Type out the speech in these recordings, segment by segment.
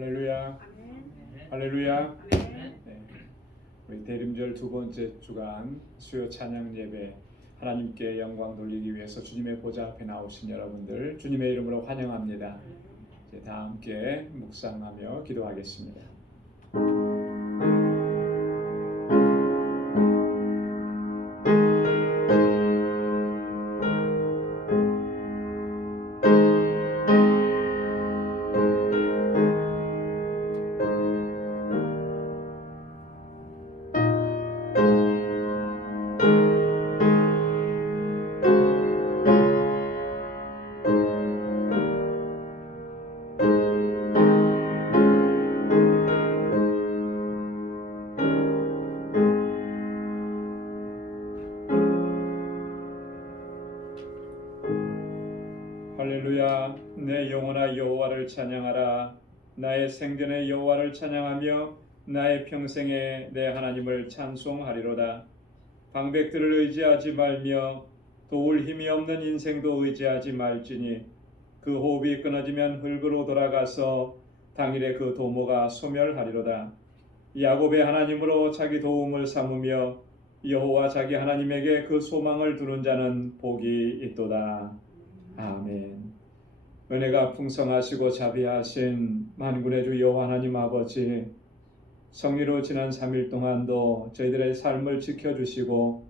할렐루야. 할렐루야. 네. 우리 대림절 두 번째 주간 수요 찬양 예배 하나님께 영광 돌리기 위해서 주님의 보좌 앞에 나오신 여러분들 주님의 이름으로 환영합니다. 이제 다 함께 묵상하며 기도하겠습니다. 할렐루야. 내 영혼아 여호와를 찬양하라. 나의 생전에 여호와를 찬양하며 나의 평생에 내 하나님을 찬송하리로다. 방백들을 의지하지 말며 도울 힘이 없는 인생도 의지하지 말지니 그 호흡이 끊어지면 흙으로 돌아가서 당일에 그 도모가 소멸하리로다. 야곱의 하나님으로 자기 도움을 삼으며 여호와 자기 하나님에게 그 소망을 두는 자는 복이 있도다. 아멘. 은혜가 풍성하시고 자비하신 만군의 주 여호와 하나님 아버지, 성리로 지난 3일 동안도 저희들의 삶을 지켜주시고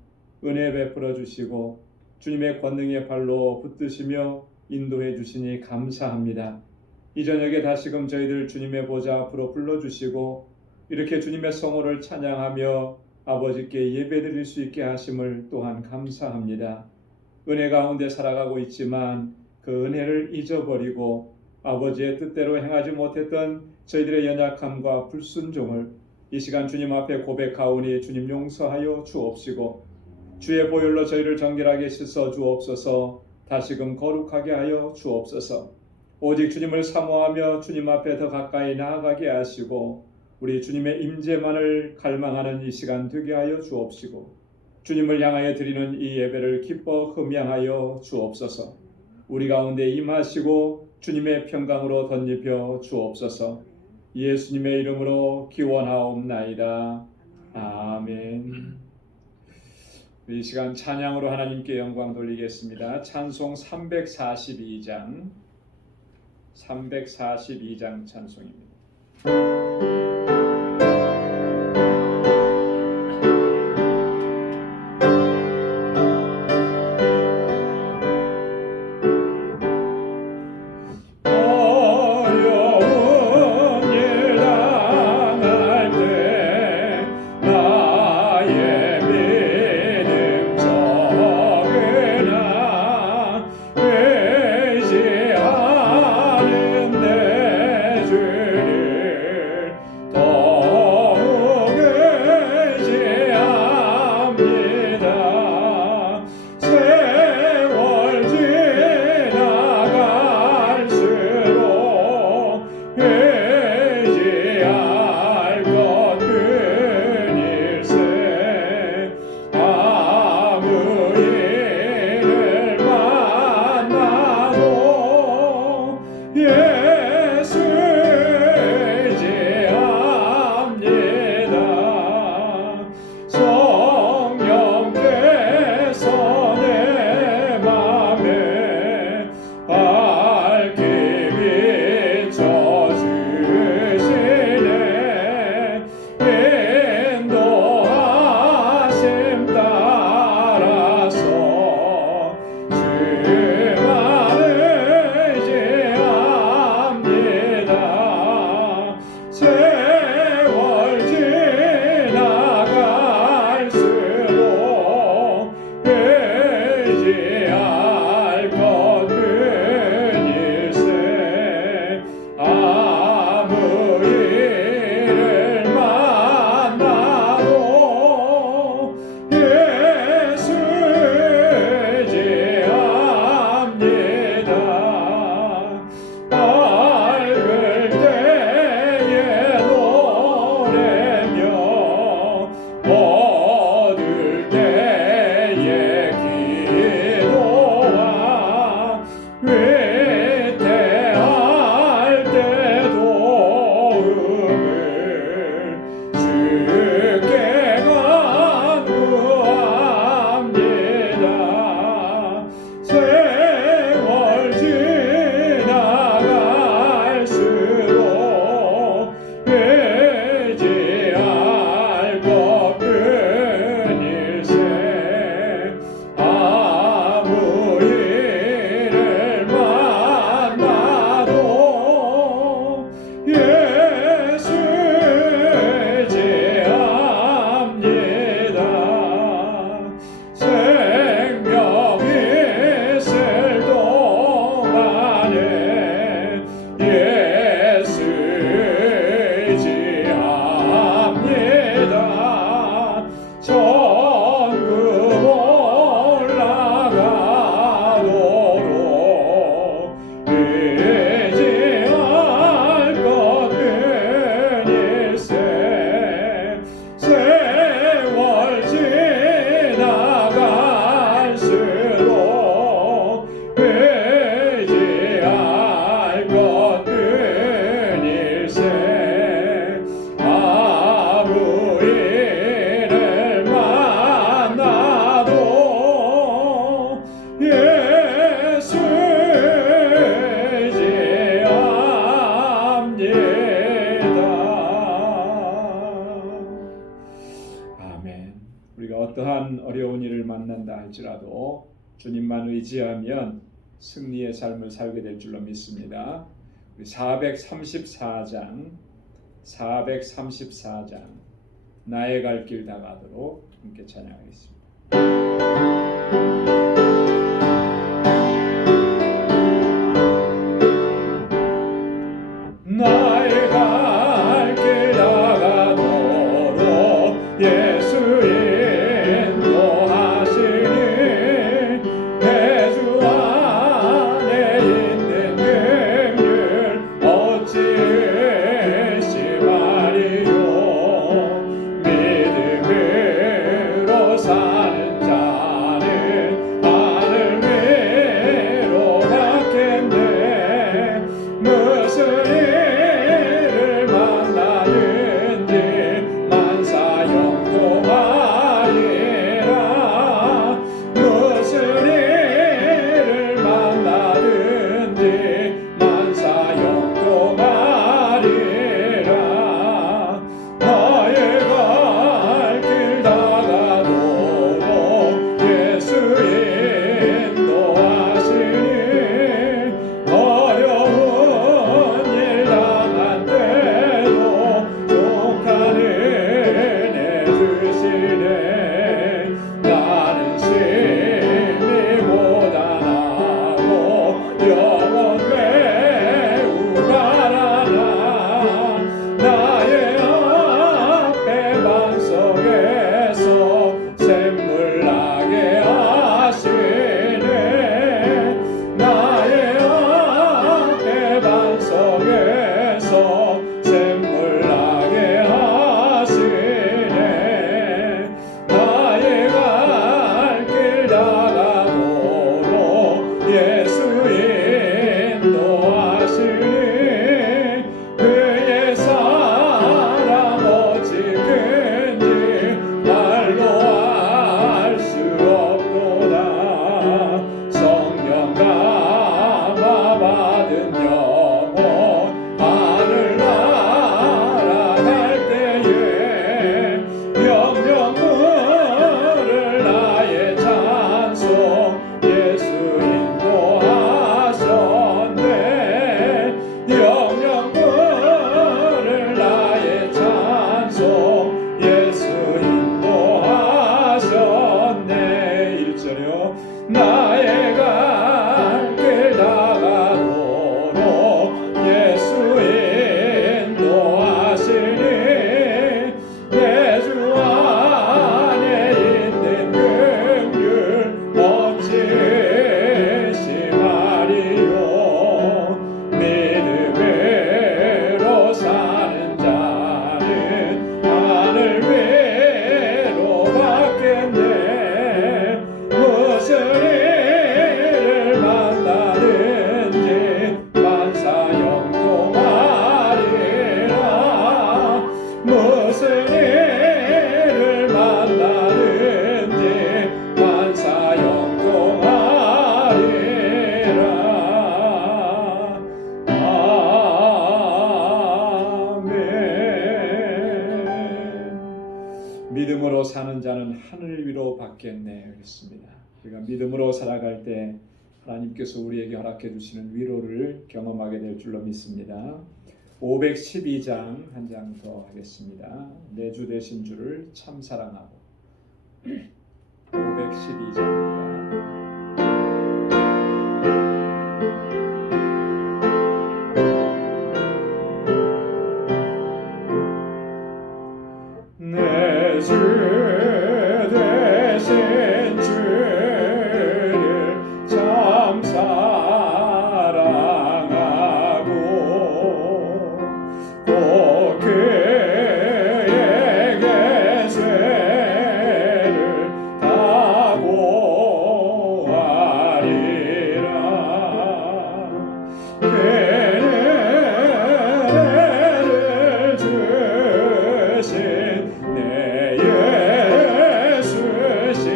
은혜 베풀어 주시고 주님의 권능의 발로 붙드시며 인도해 주시니 감사합니다. 이 저녁에 다시금 저희들 주님의 보좌 앞으로 불러주시고 이렇게 주님의 성호를 찬양하며 아버지께 예배드릴 수 있게 하심을 또한 감사합니다. 은혜 가운데 살아가고 있지만 그 은혜를 잊어버리고 아버지의 뜻대로 행하지 못했던 저희들의 연약함과 불순종을 이 시간 주님 앞에 고백하오니 주님 용서하여 주옵시고 주의 보혈로 저희를 정결하게 씻어 주옵소서. 다시금 거룩하게 하여 주옵소서. 오직 주님을 사모하며 주님 앞에 더 가까이 나아가게 하시고 우리 주님의 임재만을 갈망하는 이 시간 되게 하여 주옵시고 주님을 향하여 드리는 이 예배를 기뻐 흠양하여 주옵소서. 우리 가운데 임하시고 주님의 평강으로 덧입혀 주옵소서. 예수님의 이름으로 기원하옵나이다. 아멘. 이 시간 찬양으로 하나님께 영광 돌리겠습니다. 찬송 342장 찬송입니다. 주님 어떠한 어려운 일을 만난다 할지라도 주님만 의지하면 승리의 삶을 살게 될 줄로 믿습니다. 434장 나의 갈 길 다가도록 함께 찬양하겠습니다. 나의 갈 길 다가도록 예수 인도하시니 주 안에 있는 긍휼 어찌 의심하리요. 믿음으로 사는 자는 하늘 위로 받겠네. 무슨 일을 만나든지 만사 영통하리라. 무슨 일을 만나든지 만사 영통하리라. 나의 갈 길 다가도록 예수 인도하시니 어려운 일 당한 때도 독한 은혜 주시네. 나는 심히 고단하고 영혼 매우 가라나. 나의 앞에 반석에서 샘물 나게 하시네. 나의 앞에 반석에서 샘물 나게 하시네. 나의 갈 길 다가도록 예수 인도하시니 그의 사랑 어찌 큰지 말로 알 수 없도다. 성령 감화 받은 영혼 하늘 날아갈 때에 영영 부를 나의 찬송 예수 인도하셨네. 영영 부를 나의 찬송 예수 인도하셨네. 1절이요. 나의 갈 길 다가도록 예수 인도하시니 내 주 안에 있는 긍휼 어찌 의심하리요. 믿음으로 사는 자는 하늘 위로 받겠네. 무슨 일을 만나든지 만사 영통하리라. 무슨 일을 만나든지 만사 영통하리라. 아멘. 믿음으로 사는 자는 하늘 위로 받겠네. 그렇습니다. 우리가 믿음으로 살아갈 때 하나님께서 우리에게 허락해 주시는 위로를 경험하게 될 줄로 믿습니다. 512장 한 장 더 하겠습니다. 내 주 되신 주를 참 사랑하고. 512장입니다. 내 주 되신 주를 참 사랑하고 곧 그에게 죄를 다 보하리라. 은혜를 주신 내 예수시니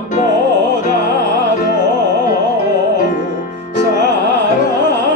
이전보다 더욱 사랑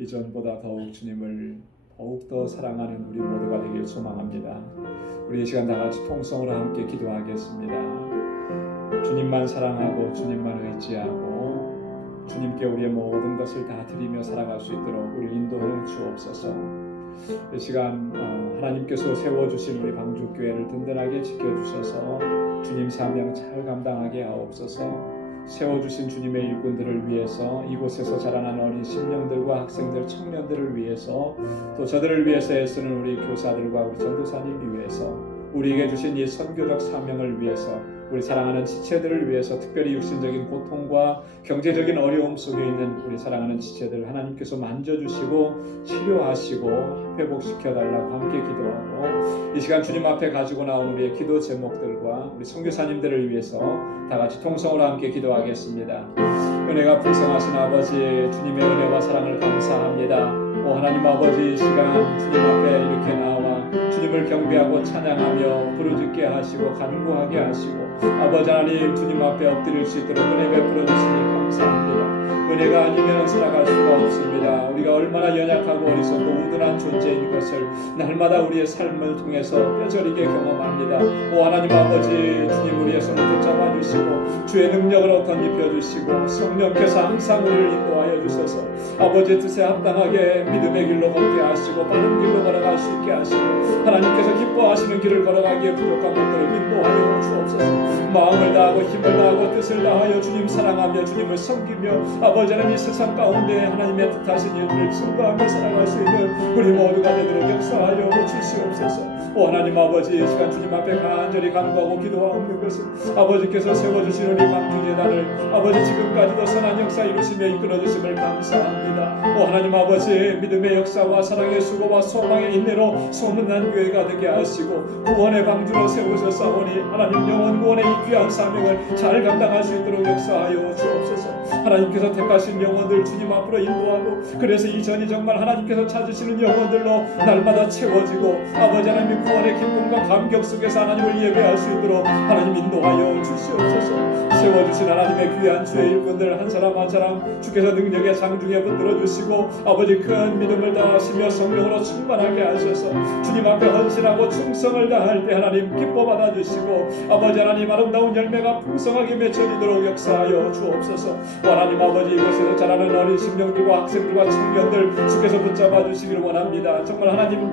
이전보다 더욱 주님을 더욱더 사랑하는 우리 모두가 되길 소망합니다. 우리 이 시간 다 같이 통성으로 함께 기도하겠습니다. 주님만 사랑하고 주님만 의지하고 주님께 우리의 모든 것을 다 드리며 살아갈 수 있도록 우리를 인도해 주옵소서. 이 시간 하나님께서 세워주신 우리 방주교회를 든든하게 지켜주셔서 주님 사명 잘 감당하게 하옵소서. 세워주신 주님의 일꾼들을 위해서, 이곳에서 자라난 어린 심령들과 학생들, 청년들을 위해서, 또 저들을 위해서 애쓰는 우리 교사들과 우리 전도사님을 위해서, 우리에게 주신 이 선교적 사명을 위해서, 우리 사랑하는 지체들을 위해서, 특별히 육신적인 고통과 경제적인 어려움 속에 있는 우리 사랑하는 지체들 하나님께서 만져주시고 치료하시고 회복시켜달라고 함께 기도하고, 이 시간 주님 앞에 가지고 나온 우리의 기도 제목들과 우리 선교사님들을 위해서 다 같이 통성으로 함께 기도하겠습니다. 은혜가 풍성하신 아버지, 주님의 은혜와 사랑을 감사합니다. 오 하나님 아버지, 이 시간 주님 앞에 이렇게 나와 주님을 경배하고 찬양하며 부르짖게 하시고 간구하게 하시고, 아버지 하나님 주님 앞에 엎드릴 수 있도록 은혜 베풀어 주시니 감사합니다. 은혜가 아니면 살아갈 수가 없습니다. 우리가 얼마나 연약하고 어리석고 우둔한 존재인 것을 날마다 우리의 삶을 통해서 뼈저리게 경험합니다. 오 하나님 아버지, 주님 우리의 손을 붙잡아 주시고 주의 능력을 덧입혀 주시고 성령께서 항상 우리를 인도하여 주셔서 아버지의 뜻에 합당하게 믿음의 길로 걷게 하시고 바른 길로 걸어갈 수 있게 하시고, 하나님께서 기뻐하시는 길을 걸어가기에 부족한 것들을 인도하여 주옵소서. 마음을 다하고 힘을 다하고 뜻을 다하여 주님 사랑하며 주님을 섬기며 아버지 하나님 이 세상 가운데 하나님의 뜻하신 일들을 증거하며 살아갈 수 있는 우리 모두가 되도록 역사하여 주시옵소서. 오 하나님 아버지, 이 시간 주님 앞에 간절히 간구하고 기도하는 것은 아버지께서 세워주신 우리 방주재단을 아버지 지금까지도 선한 역사 이루시며 이끌어주심을 감사합니다. 오 하나님 아버지, 믿음의 역사와 사랑의 수고와 소망의 인내로 소문난 교회가 되게 하시고 구원의 방주로 세우셨사오니 하나님 영원 구원의 이 귀한 사명을 잘 감당할 수 있도록 역사하여 주옵소서. 하나님께서 택하신 영혼들 주님 앞으로 인도하고, 그래서 이 전이 정말 하나님께서 찾으시는 영혼들로 날마다 채워지고 아버지 하나님 구원의 기쁨과 감격 속에서 하나님을 예배할 수 있도록 하나님 인도하여 주시옵소서. 세워주신 하나님의 귀한 주의 일꾼들 한 사람 한 사람 주께서 능력의 장중에 붙들어 주시고 아버지 큰 믿음을 다하시며 성령으로 충만하게 하셔서 주님 앞에 헌신하고 충성을 다할 때 하나님 기뻐 받아주시고 아버지 하나님 아름다운 열매가 풍성하게 맺혀지도록 역사하여 주옵소서. 하나님 아버지, 이곳에서 자라는 어린 심령들과 학생들과 청년들 주께서 붙잡아 주시기를 원합니다. 정말 하나님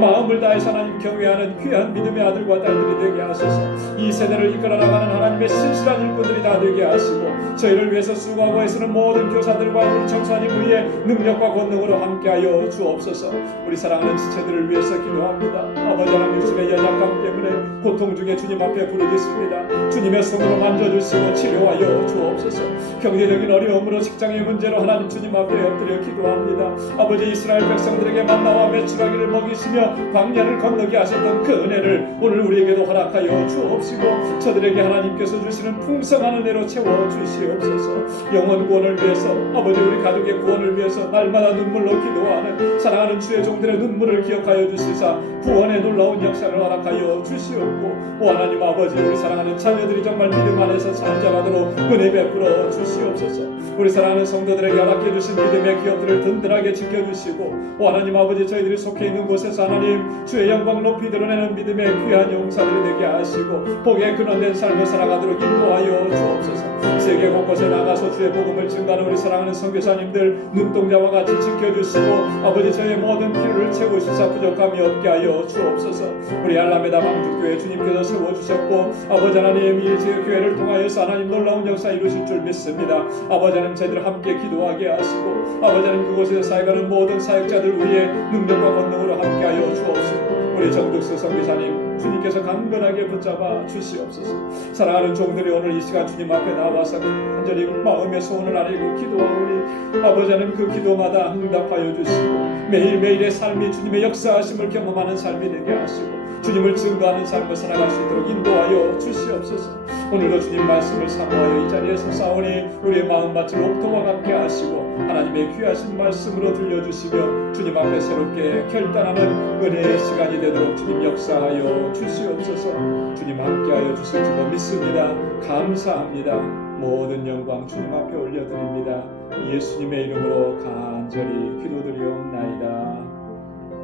마음을 다해서 하나님 경외하는 귀한 믿음의 아들과 딸들이 되게 하소서. 이 세대를 이끌어 나가는 하나님의 신실한 일꾼들이 다 되게 하시고, 저희를 위해서 수고하고 애쓰는 모든 교사들과 우리 청소하님 위에 능력과 권능으로 함께하여 주옵소서. 우리 사랑하는 지체들을 위해서 기도합니다. 아버지 하나님, 주의 연약함 때문에 고통 중에 주님 앞에 부르짖습니다. 주님의 손으로 만져주시고 치료하여 주옵소서. 경제적인 어려움으로 직장의 문제로 하나님 주님 앞에 엎드려 기도합니다. 아버지, 이스라엘 백성들에게 만나와 메추라기를 먹이시며 광야를 건너게 하셨던 그 은혜를 오늘 우리에게도 허락하여 주옵시고 저들에게 하나님께서 주시는 풍성한 은혜로 채워주시옵소서. 영혼 구원을 위해서 아버지, 우리 가족의 구원을 위해서 날마다 눈물로 기도하는 사랑하는 주의 종들의 눈물을 기억하여 주시사 구원의 놀라운 역사를 허락하여 주시옵고, 오 하나님 아버지, 우리 사랑하는 자녀들이 정말 믿음 안에서 잘 자라도록 은혜 베풀어 주시옵소서. 우리 사랑하는 성도들에게 허락해 주신 믿음의 기업들을 든든하게 지켜주시고, 오 하나님 아버지, 저희들이 속해 있는 곳에서 하나님 주의 영광 높이 드러내는 믿음의 귀한 용사들이 되게 하시고 복의 근원된 삶을 살아가도록 인도하여 주옵소서. 세계 곳곳에 나가서 주의 복음을 증거하는 우리 사랑하는 선교사님들 눈동자와 같이 지켜주시고 아버지, 저의 모든 필요를 채우시사 부족함이 없게 하여 주옵소서. 우리 알라메다 방주교회 주님께서 세워주셨고 아버지 하나님, 이 교회를 통하여서 하나님 놀라운 역사 이루실 줄 믿습니다. 아버지 하나님, 저희들 함께 기도하게 하시고 아버지 하나님, 그곳에서 사역하는 모든 사역자들 위에 능력과 권능으로 함께하여 주옵시고, 우리 정득수 선교사님 주님께서 강건하게 붙잡아 주시옵소서. 사랑하는 종들이 오늘 이 시간 주님 앞에 나와서 간절히 마음의 소원을 아뢰고 기도하오니 아버지 하나님, 그 기도마다 응답하여 주시고 매일매일의 삶이 주님의 역사하심을 경험하는 삶이 되게 하시고 주님을 증거하는 삶을 살아갈 수 있도록 인도하여 주시옵소서. 오늘도 주님 말씀을 사모하여 이 자리에 서사오니 우리의 마음밭을 옥토와 같게 하시고 하나님의 귀하신 말씀으로 들려주시며 주님 앞에 새롭게 결단하는 은혜의 시간이 되도록 주님 역사하여 주시옵소서. 주님 함께하여 주실 줄로 믿습니다. 감사합니다. 모든 영광 주님 앞에 올려드립니다. 예수님의 이름으로 간절히 기도드리옵나이다.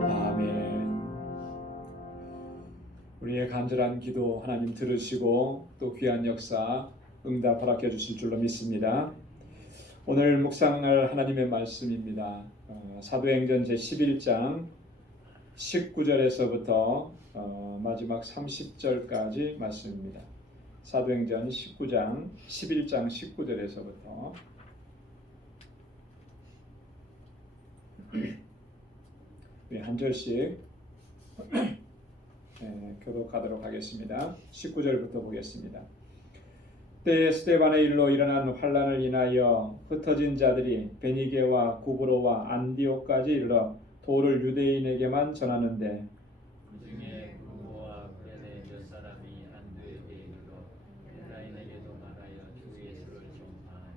아멘. 우리의 간절한 기도 하나님 들으시고 또 귀한 역사 응답 허락해 주실 줄로 믿습니다. 오늘 묵상할 하나님의 말씀입니다. 사도행전 제11장 19절에서부터 마지막 30절까지 말씀입니다. 사도행전 11장 19절에서부터 한 절씩 교독하도록 하겠습니다. 19절부터 보겠습니다. 그때 스데반의 일로 일어난 환란을 인하여 흩어진 자들이 베니게와 구브로와 안디옥까지 이르러 도를 유대인에게만 전하는데 그중에 구브로와 구레네 몇 사람이 안디옥에 이르러 유다인에게도 말하여 주 예수를 전파하니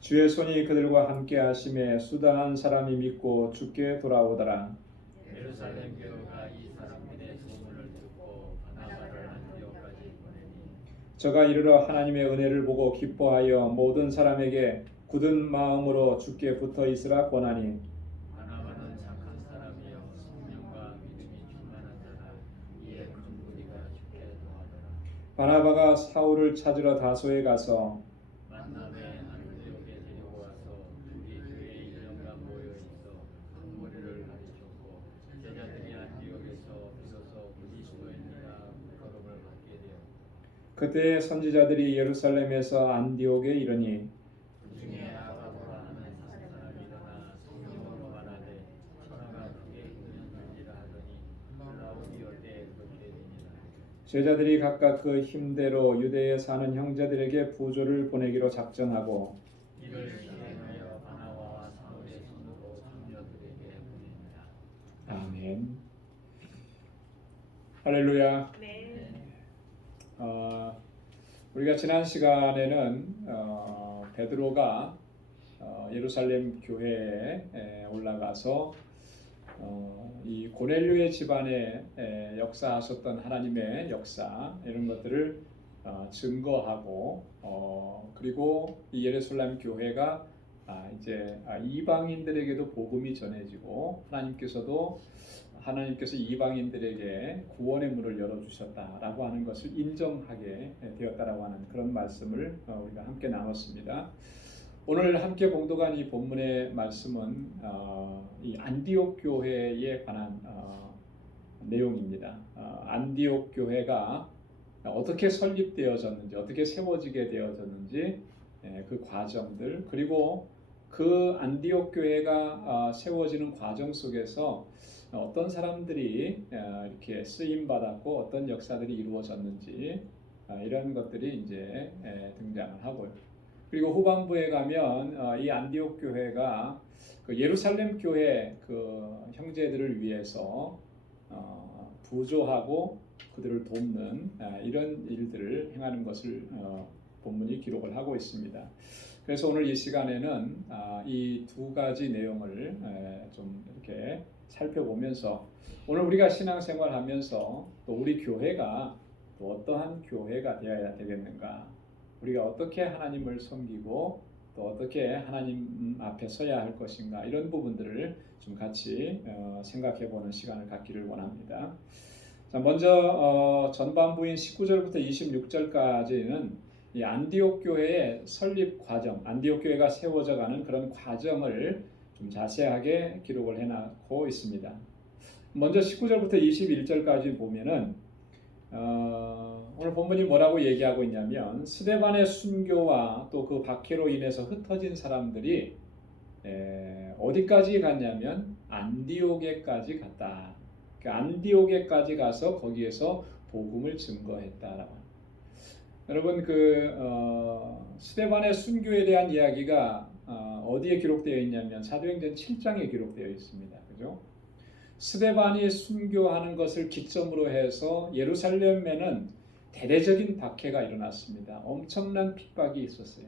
주의 손이 그들과 함께 하심에 수다한 사람이 믿고 주께 돌아오더라. 예루살렘 교회가 이 사람들의 소문을 듣고 바나바를 안디옥까지 보내니 저가 이르러 하나님의 은혜를 보고 기뻐하여 모든 사람에게 굳은 마음으로 주께 붙어 있으라 권하니 바나바는 착한 사람이요 성령과 믿음이 충만한 자라 이에 큰 무리가 주께 도하더라. 바나바가 사울을 찾으러 다소에 가서 만남에 안디옥에 데리고 와서 우리 교회에 1년간 모여 있어 큰 무리를 가르쳤고 제자들이 안디옥에서 비로소 그리스도인이라 부름을 받게 되었고 그때 선지자들이 예루살렘에서 안디옥에 이르니 그중에 아가보라 하는 한 사람이 일어나 성령으로 말하되 천하가 크게 흔들리라 하더니 라우디오 때에 그렇게 되니라. 제자들이 각각 그 힘대로 유대에 사는 형제들에게 부조를 보내기로 작정하고 이를 실행하여 바나바와 사울의 손으로 장녀들에게 보냅니다. 아멘. 할렐루야. 네. 우리가 지난 시간에는 베드로가 예루살렘 교회에 올라가서 이 고넬료의 집안에 역사하셨던 하나님의 역사 이런 것들을 증거하고 그리고 이 예루살렘 교회가 이제 이방인들에게도 복음이 전해지고 하나님께서 이방인들에게 구원의 문을 열어주셨다라고 하는 것을 인정하게 되었다라고 하는 그런 말씀을 우리가 함께 나눴습니다. 오늘 함께 봉독한 이 본문의 말씀은 이 안디옥 교회에 관한 내용입니다. 안디옥 교회가 어떻게 설립되어졌는지, 어떻게 세워지게 되어졌는지 그 과정들, 그리고 그 안디옥 교회가 세워지는 과정 속에서 어떤 사람들이 이렇게 쓰임 받았고 어떤 역사들이 이루어졌는지 이런 것들이 이제 등장을 하고요. 그리고 후반부에 가면 이 안디옥 교회가 그 예루살렘 교회 그 형제들을 위해서 부조하고 그들을 돕는 이런 일들을 행하는 것을 본문이 기록을 하고 있습니다. 그래서 오늘 이 시간에는 이 두 가지 내용을 좀 이렇게 살펴보면서 오늘 우리가 신앙생활하면서 또 우리 교회가 또 어떠한 교회가 되어야 되겠는가, 우리가 어떻게 하나님을 섬기고 또 어떻게 하나님 앞에 서야 할 것인가, 이런 부분들을 좀 같이 생각해보는 시간을 갖기를 원합니다. 자, 먼저 전반부인 19절부터 26절까지는 이 안디옥 교회의 설립 과정, 안디옥 교회가 세워져가는 그런 과정을 좀 자세하게 기록을 해놓고 있습니다. 먼저 19절부터 21절까지 보면은 오늘 본문이 뭐라고 얘기하고 있냐면 스데반의 순교와 또 그 박해로 인해서 흩어진 사람들이 어디까지 갔냐면 안디옥에까지 갔다. 그 안디옥에까지 가서 거기에서 복음을 증거했다라고. 여러분 스데반의 순교에 대한 이야기가 어디에 기록되어 있냐면 사도행전 7장에 기록되어 있습니다. 그죠? 스데반이 순교하는 것을 기점으로 해서 예루살렘에는 대대적인 박해가 일어났습니다. 엄청난 핍박이 있었어요.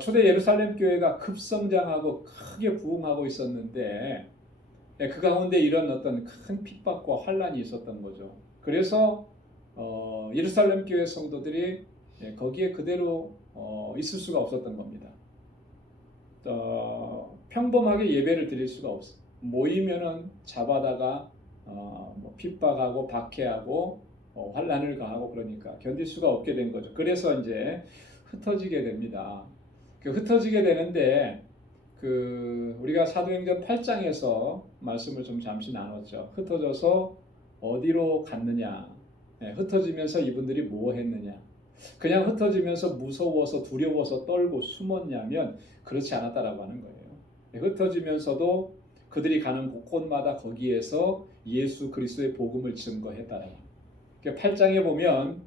초대 예루살렘 교회가 급성장하고 크게 부흥하고 있었는데 그 가운데 이런 어떤 큰 핍박과 환란이 있었던 거죠. 그래서 예루살렘 교회 성도들이 거기에 그대로 있을 수가 없었던 겁니다. 평범하게 예배를 드릴 수가 없어. 모이면은 잡아다가 뭐 핍박하고 박해하고 환난을 가하고 그러니까 견딜 수가 없게 된 거죠. 그래서 이제 흩어지게 됩니다. 흩어지게 되는데 우리가 사도행전 8장에서 말씀을 좀 잠시 나눴죠. 흩어져서 어디로 갔느냐? 흩어지면서 이분들이 뭐 했느냐? 그냥 흩어지면서 무서워서 두려워서 떨고 숨었냐면 그렇지 않았다라고 하는 거예요. 흩어지면서도 그들이 가는 곳곳마다 거기에서 예수 그리스도의 복음을 증거했다라고. 8장에 보면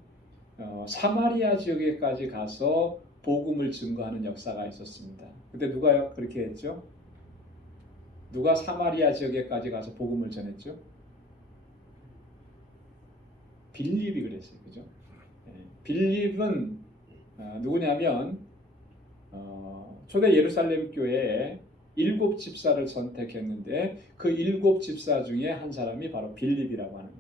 사마리아 지역에까지 가서 복음을 증거하는 역사가 있었습니다. 근데 누가 그렇게 했죠? 누가 사마리아 지역에까지 가서 복음을 전했죠? 빌립이 그랬어요. 그죠? 빌립은 누구냐면 초대 예루살렘 교회에 7 집사를 선택했는데 그 7 집사 중에 한 사람이 바로 빌립이라고 하는 거예요.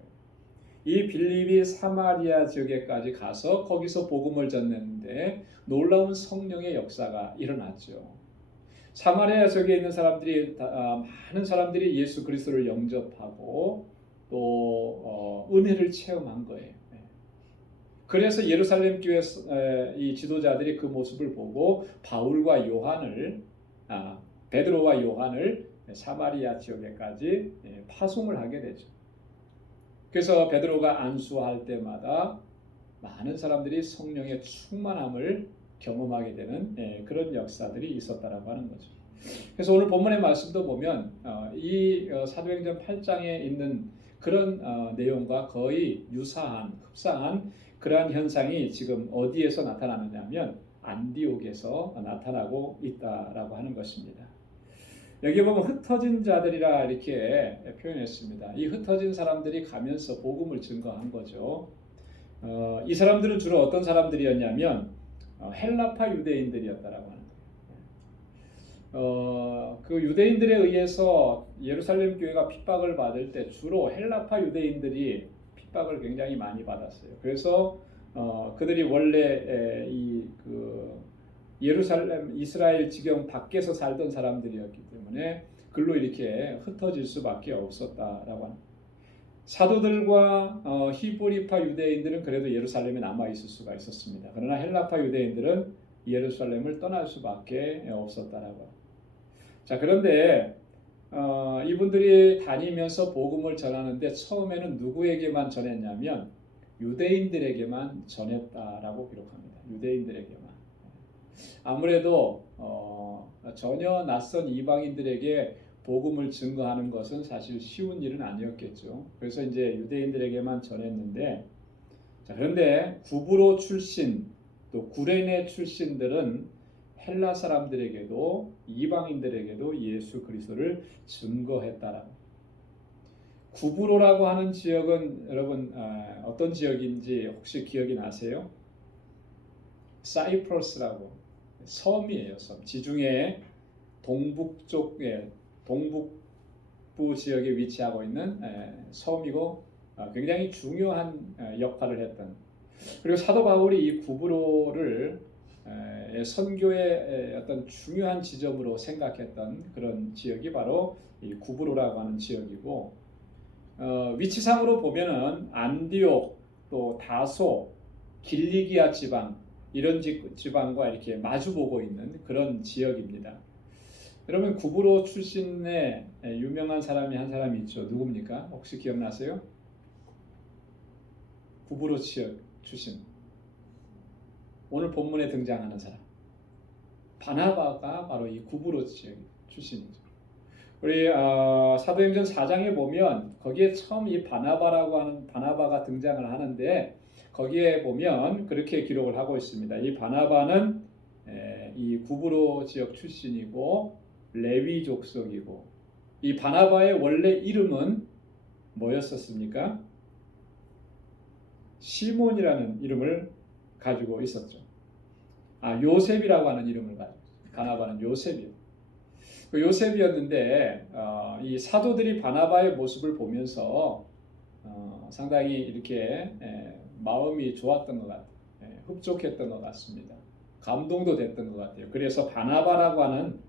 이 빌립이 사마리아 지역에까지 가서 거기서 복음을 전했는데 놀라운 성령의 역사가 일어났죠. 사마리아 지역에 있는 사람들이 많은 사람들이 예수 그리스도를 영접하고 또 은혜를 체험한 거예요. 그래서 예루살렘 교회 이 지도자들이 그 모습을 보고 바울과 요한을 베드로와 요한을 사마리아 지역에까지 파송을 하게 되죠. 그래서 베드로가 안수할 때마다 많은 사람들이 성령의 충만함을 경험하게 되는 그런 역사들이 있었다라고 하는 거죠. 그래서 오늘 본문의 말씀도 보면 이 사도행전 8장에 있는 그런 내용과 거의 유사한 흡사한 그러한 현상이 지금 어디에서 나타나느냐면 안디옥에서 나타나고 있다라고 하는 것입니다. 여기 보면 흩어진 자들이라 이렇게 표현했습니다. 이 흩어진 사람들이 가면서 복음을 증거한 거죠. 이 사람들은 주로 어떤 사람들이었냐면 헬라파 유대인들이었다라고 하는 거예요. 그 유대인들에 의해서 예루살렘 교회가 핍박을 받을 때 주로 헬라파 유대인들이 핍박을 굉장히 많이 받았어요. 그래서 그들이 원래 예루살렘 이스라엘 지경 밖에서 살던 사람들이었기 때문에 글로 이렇게 흩어질 수밖에 없었다라고 합니다. 사도들과 히브리파 유대인들은 그래도 예루살렘에 남아 있을 수가 있었습니다. 그러나 헬라파 유대인들은 예루살렘을 떠날 수밖에 없었다라고. 자, 그런데 이분들이 다니면서 복음을 전하는데 처음에는 누구에게만 전했냐면 유대인들에게만 전했다라고 기록합니다. 유대인들에게만. 아무래도 전혀 낯선 이방인들에게 복음을 증거하는 것은 사실 쉬운 일은 아니었겠죠. 그래서 이제 유대인들에게만 전했는데, 자, 그런데 구브로 출신 또 구레네 출신들은 헬라 사람들에게도 이방인들에게도 예수 그리스도를 증거했다라고. 구브로라고 하는 지역은 여러분 어떤 지역인지 혹시 기억이 나세요? 사이프러스라고 섬이에요. 섬. 지중해 동북쪽에 동북부 지역에 위치하고 있는 섬이고 굉장히 중요한 역할을 했던. 그리고 사도 바울이 이 구브로를 선교의 어떤 중요한 지점으로 생각했던 그런 지역이 바로 이 구브로라고 하는 지역이고, 위치상으로 보면은 안디옥 또 다소 길리기아 지방 이런 지방과 이렇게 마주보고 있는 그런 지역입니다. 여러분 구브로 출신의 유명한 사람이 한 사람이 있죠. 누굽니까? 혹시 기억나세요? 구브로 지역 출신. 오늘 본문에 등장하는 사람. 바나바가 바로 이 구브로 지역 출신이죠. 우리 사도행전 4장에 보면 거기에 처음 이 바나바라고 하는 바나바가 등장을 하는데 거기에 보면 그렇게 기록을 하고 있습니다. 이 바나바는 이 구브로 지역 출신이고 레위 족속이고, 이 바나바의 원래 이름은 뭐였었습니까? 시몬이라는 이름을 가지고 있었죠. 요셉이라고 하는 이름을 가지고 있어요. 바나바는 요셉이요. 그 요셉이었는데 이 사도들이 바나바의 모습을 보면서 상당히 이렇게 마음이 좋았던 것 같아요. 흡족했던 것 같습니다. 감동도 됐던 것 같아요. 그래서 바나바라고 하는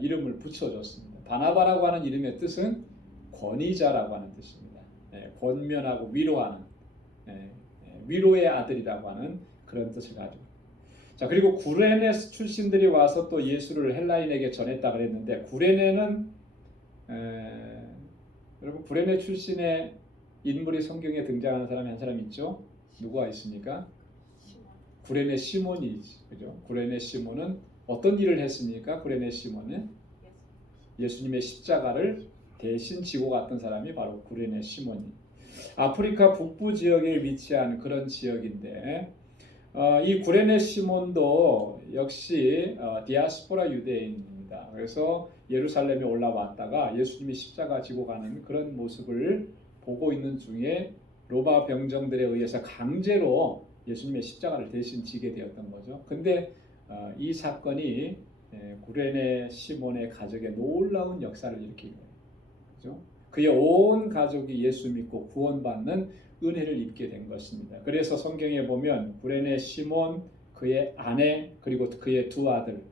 이름을 붙여줬습니다. 바나바라고 하는 이름의 뜻은 권위자라고 하는 뜻입니다. 권면하고 위로하는, 위로의 아들이라고 하는 그런 뜻을 가지고. 자, 그리고 구레네 출신들이 와서 또 예수를 헬라인에게 전했다 그랬는데, 구레네는 여러분, 구레네 출신의 인물이 성경에 등장하는 사람이 한 사람 있죠? 누구가 있습니까? 구레네 시몬이, 그죠? 구레네 시몬은 어떤 일을 했습니까? 구레네 시몬은 예수님의 십자가를 대신 지고 갔던 사람이 바로 구레네 시몬이. 아프리카 북부 지역에 위치한 그런 지역인데, 이 구레네 시몬도 역시 디아스포라 유대인입니다. 그래서 예루살렘에 올라왔다가 예수님이 십자가 지고 가는 그런 모습을 보고 있는 중에 로마 병정들에 의해서 강제로 예수님의 십자가를 대신 지게 되었던 거죠. 근데 이 사건이 구레네 시몬의 가족에 놀라운 역사를 일으킨 거예요. 그죠? 그의 온 가족이 예수 믿고 구원받는 은혜를 입게 된 것입니다. 그래서 성경에 보면 구레네 시몬, 그의 아내, 그리고 그의 두 아들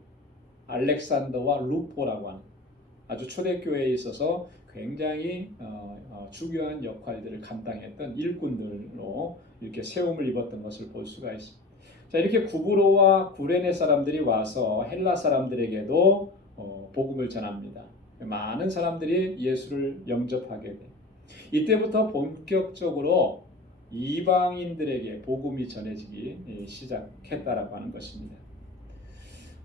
알렉산더와 루포라고 하는 아주 초대교회에 있어서 굉장히 중요한 역할들을 감당했던 일꾼들로 이렇게 세움을 입었던 것을 볼 수가 있습니다. 자, 이렇게 구브로와 구레네 사람들이 와서 헬라 사람들에게도 복음을 전합니다. 많은 사람들이 예수를 영접하게 돼. 이때부터 본격적으로 이방인들에게 복음이 전해지기 시작했다라고 하는 것입니다.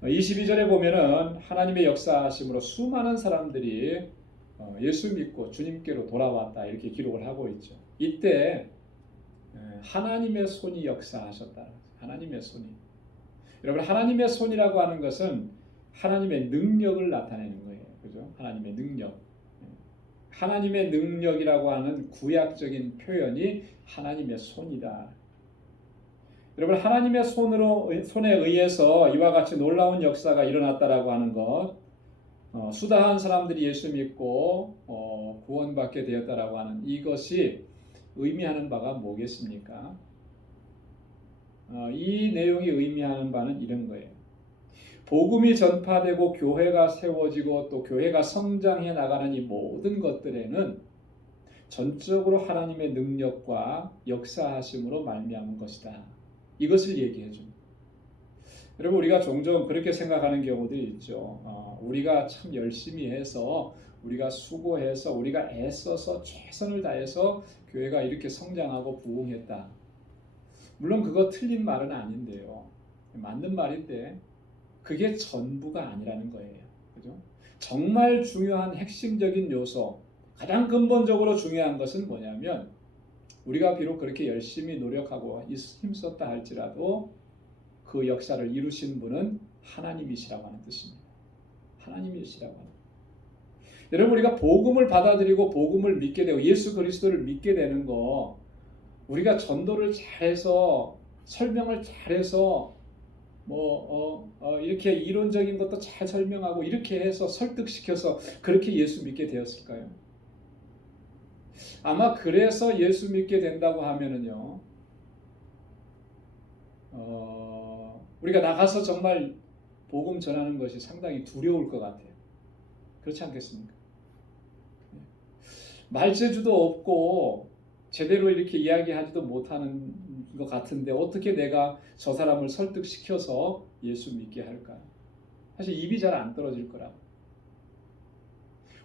22절에 보면은 하나님의 역사하심으로 수많은 사람들이 예수 믿고 주님께로 돌아왔다 이렇게 기록을 하고 있죠. 이때 하나님의 손이 역사하셨다. 하나님의 손이. 여러분, 하나님의 손이라고 하는 것은 하나님의 능력을 나타내는 거예요. 그죠? 하나님의 능력. 하나님의 능력이라고 하는 구약적인 표현이 하나님의 손이다. 여러분, 하나님의 손에 의해서 이와 같이 놀라운 역사가 일어났다라고 하는 것, 수다한 사람들이 예수 믿고 구원받게 되었다라고 하는 이것이 의미하는 바가 뭐겠습니까? 이 내용이 의미하는 바는 이런 거예요. 복음이 전파되고 교회가 세워지고 또 교회가 성장해 나가는 이 모든 것들에는 전적으로 하나님의 능력과 역사하심으로 말미암은 것이다. 이것을 얘기해 줍니다. 여러분, 우리가 종종 그렇게 생각하는 경우들이 있죠. 우리가 참 열심히 해서, 우리가 수고해서, 우리가 애써서 최선을 다해서 교회가 이렇게 성장하고 부흥했다. 물론 그거 틀린 말은 아닌데요. 맞는 말인데 그게 전부가 아니라는 거예요. 그죠? 정말 중요한 핵심적인 요소, 가장 근본적으로 중요한 것은 뭐냐면, 우리가 비록 그렇게 열심히 노력하고 힘썼다 할지라도 그 역사를 이루신 분은 하나님이시라고 하는 뜻입니다. 하나님이시라고 하는. 여러분, 우리가 복음을 받아들이고 복음을 믿게 되고 예수 그리스도를 믿게 되는 거, 우리가 전도를 잘해서 설명을 잘해서 이렇게 이론적인 것도 잘 설명하고 이렇게 해서 설득시켜서 그렇게 예수 믿게 되었을까요? 아마 그래서 예수 믿게 된다고 하면은요, 우리가 나가서 정말 복음 전하는 것이 상당히 두려울 것 같아요. 그렇지 않겠습니까? 말재주도 없고 제대로 이렇게 이야기하지도 못하는 것 같은데 어떻게 내가 저 사람을 설득시켜서 예수 믿게 할까? 사실 입이 잘 안 떨어질 거라고.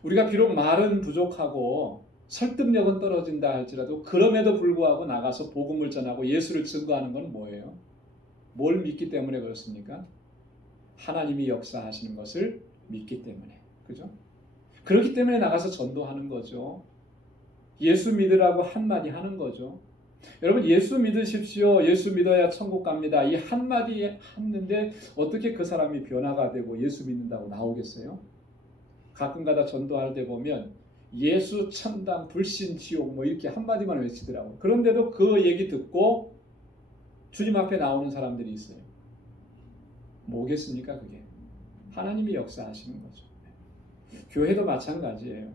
우리가 비록 말은 부족하고 설득력은 떨어진다 할지라도 그럼에도 불구하고 나가서 복음을 전하고 예수를 증거하는 건 뭐예요? 뭘 믿기 때문에 그렇습니까? 하나님이 역사하시는 것을 믿기 때문에. 그죠? 그렇기 때문에 나가서 전도하는 거죠. 예수 믿으라고 한마디 하는 거죠. 여러분, 예수 믿으십시오. 예수 믿어야 천국 갑니다. 이 한마디 했는데 어떻게 그 사람이 변화가 되고 예수 믿는다고 나오겠어요? 가끔가다 전도할 때 보면 예수 천당 불신 지옥 이렇게 한마디만 외치더라고요. 그런데도 그 얘기 듣고 주님 앞에 나오는 사람들이 있어요. 뭐겠습니까 그게? 하나님이 역사하시는 거죠. 교회도 마찬가지예요.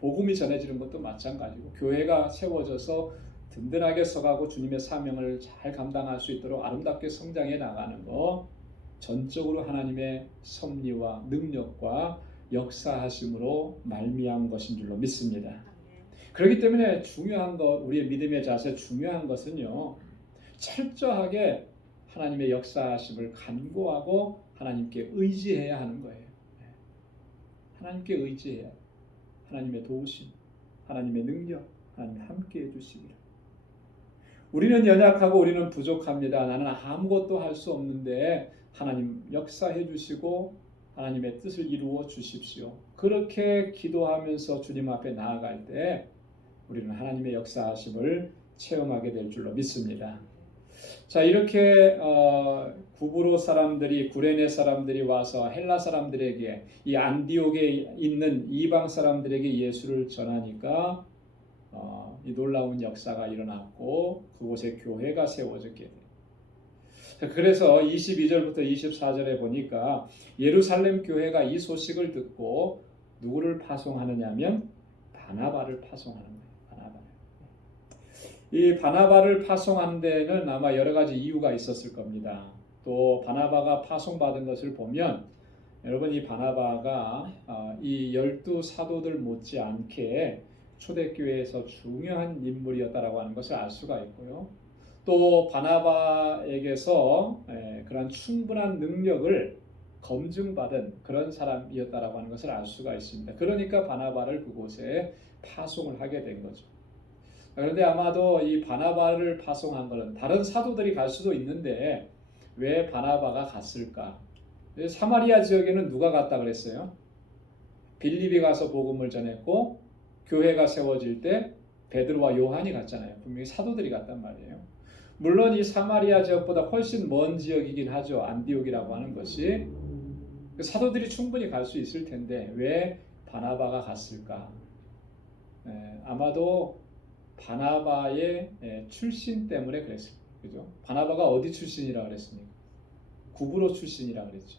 복음이 전해지는 것도 마찬가지고, 교회가 세워져서 든든하게 서가고 주님의 사명을 잘 감당할 수 있도록 아름답게 성장해 나가는 거, 전적으로 하나님의 섭리와 능력과 역사하심으로 말미암은 것인 줄로 믿습니다. 그렇기 때문에 중요한 것, 우리의 믿음의 자세 중요한 것은요, 철저하게 하나님의 역사하심을 간구하고 하나님께 의지해야 하는 거예요. 하나님께 의지해야, 하나님의 도우심, 하나님의 능력, 하나님 함께 해주시기를. 우리는 연약하고 우리는 부족합니다. 나는 아무것도 할 수 없는데 하나님 역사해 주시고 하나님의 뜻을 이루어 주십시오. 그렇게 기도하면서 주님 앞에 나아갈 때 우리는 하나님의 역사하심을 체험하게 될 줄로 믿습니다. 자, 이렇게 구브로 사람들이, 구레네 사람들이 와서 헬라 사람들에게, 이 안디옥에 있는 이방 사람들에게 예수를 전하니까 이 놀라운 역사가 일어났고 그곳에 교회가 세워졌게 돼요. 그래서 22절부터 24절에 보니까 예루살렘 교회가 이 소식을 듣고 누구를 파송하느냐면 바나바를 파송하는 거예요. 이 바나바를 파송한 데는 아마 여러 가지 이유가 있었을 겁니다. 또 바나바가 파송받은 것을 보면 여러분, 이 바나바가 이 12 사도들 못지않게 초대교회에서 중요한 인물이었다라고 하는 것을 알 수가 있고요. 또 바나바에게서 그런 충분한 능력을 검증받은 그런 사람이었다라고 하는 것을 알 수가 있습니다. 그러니까 바나바를 그곳에 파송을 하게 된 거죠. 그런데 아마도 이 바나바를 파송한 것은 다른 사도들이 갈 수도 있는데 왜 바나바가 갔을까? 사마리아 지역에는 누가 갔다 그랬어요? 빌립이 가서 복음을 전했고 교회가 세워질 때 베드로와 요한이 갔잖아요. 분명히 사도들이 갔단 말이에요. 물론 이 사마리아 지역보다 훨씬 먼 지역이긴 하죠. 안디옥이라고 하는 것이. 사도들이 충분히 갈 수 있을 텐데 왜 바나바가 갔을까? 아마도 바나바의 출신 때문에 그랬어요. 그죠? 바나바가 어디 출신이라 그랬습니까? 구브로 출신이라 그랬죠.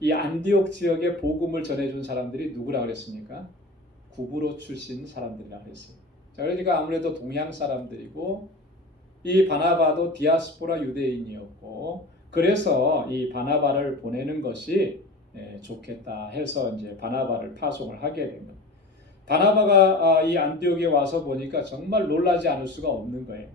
이 안디옥 지역에 복음을 전해준 사람들이 누구라 그랬습니까? 구브로 출신 사람들이라 그랬어요. 자, 그러니까 아무래도 동양 사람들이고 이 바나바도 디아스포라 유대인이었고 그래서 이 바나바를 보내는 것이 좋겠다 해서 이제 바나바를 파송을 하게 된 겁니다. 바나바가 이 안디옥에 와서 보니까 정말 놀라지 않을 수가 없는 거예요.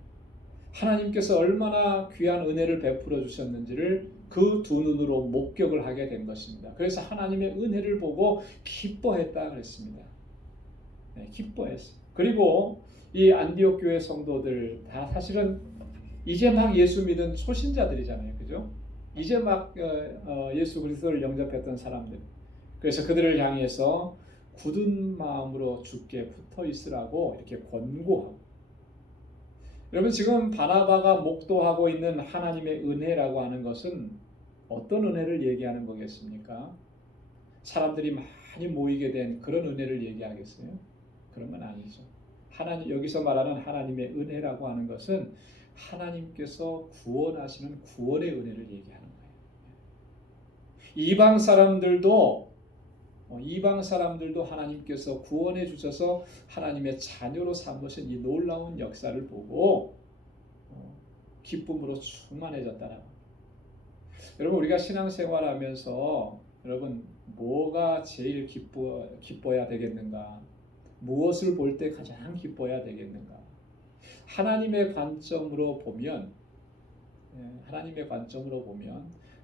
하나님께서 얼마나 귀한 은혜를 베풀어 주셨는지를 그 두 눈으로 목격을 하게 된 것입니다. 그래서 하나님의 은혜를 보고 기뻐했다 그랬습니다. 기뻐했어요. 그리고 이 안디옥 교회 성도들 다 사실은 이제 막 예수 믿은 초신자들이잖아요. 그죠? 이제 막 예수 그리스도를 영접했던 사람들. 그래서 그들을 향해서 굳은 마음으로 주께 붙어 있으라고 이렇게 권고하고, 여러분 지금 바나바가 목도하고 있는 하나님의 은혜라고 하는 것은 어떤 은혜를 얘기하는 거겠습니까? 사람들이 많이 모이게 된 그런 은혜를 얘기하겠어요? 그런 건 아니죠. 하나님, 여기서 말하는 하나님의 은혜라고 하는 것은 하나님께서 구원하시는 구원의 은혜를 얘기하는 거예요. 이방 사람들도 하나님께서 구원해 주셔서 하나님의 자녀로 삼으신 이 놀라운 역사를 보고 기쁨으로 충만해졌다라고. 여러분 우리가 신앙생활하면서 여러분 뭐가 제일 기뻐야 되겠는가? 무엇을 볼 때 가장 기뻐야 되겠는가? 하나님의 관점으로 보면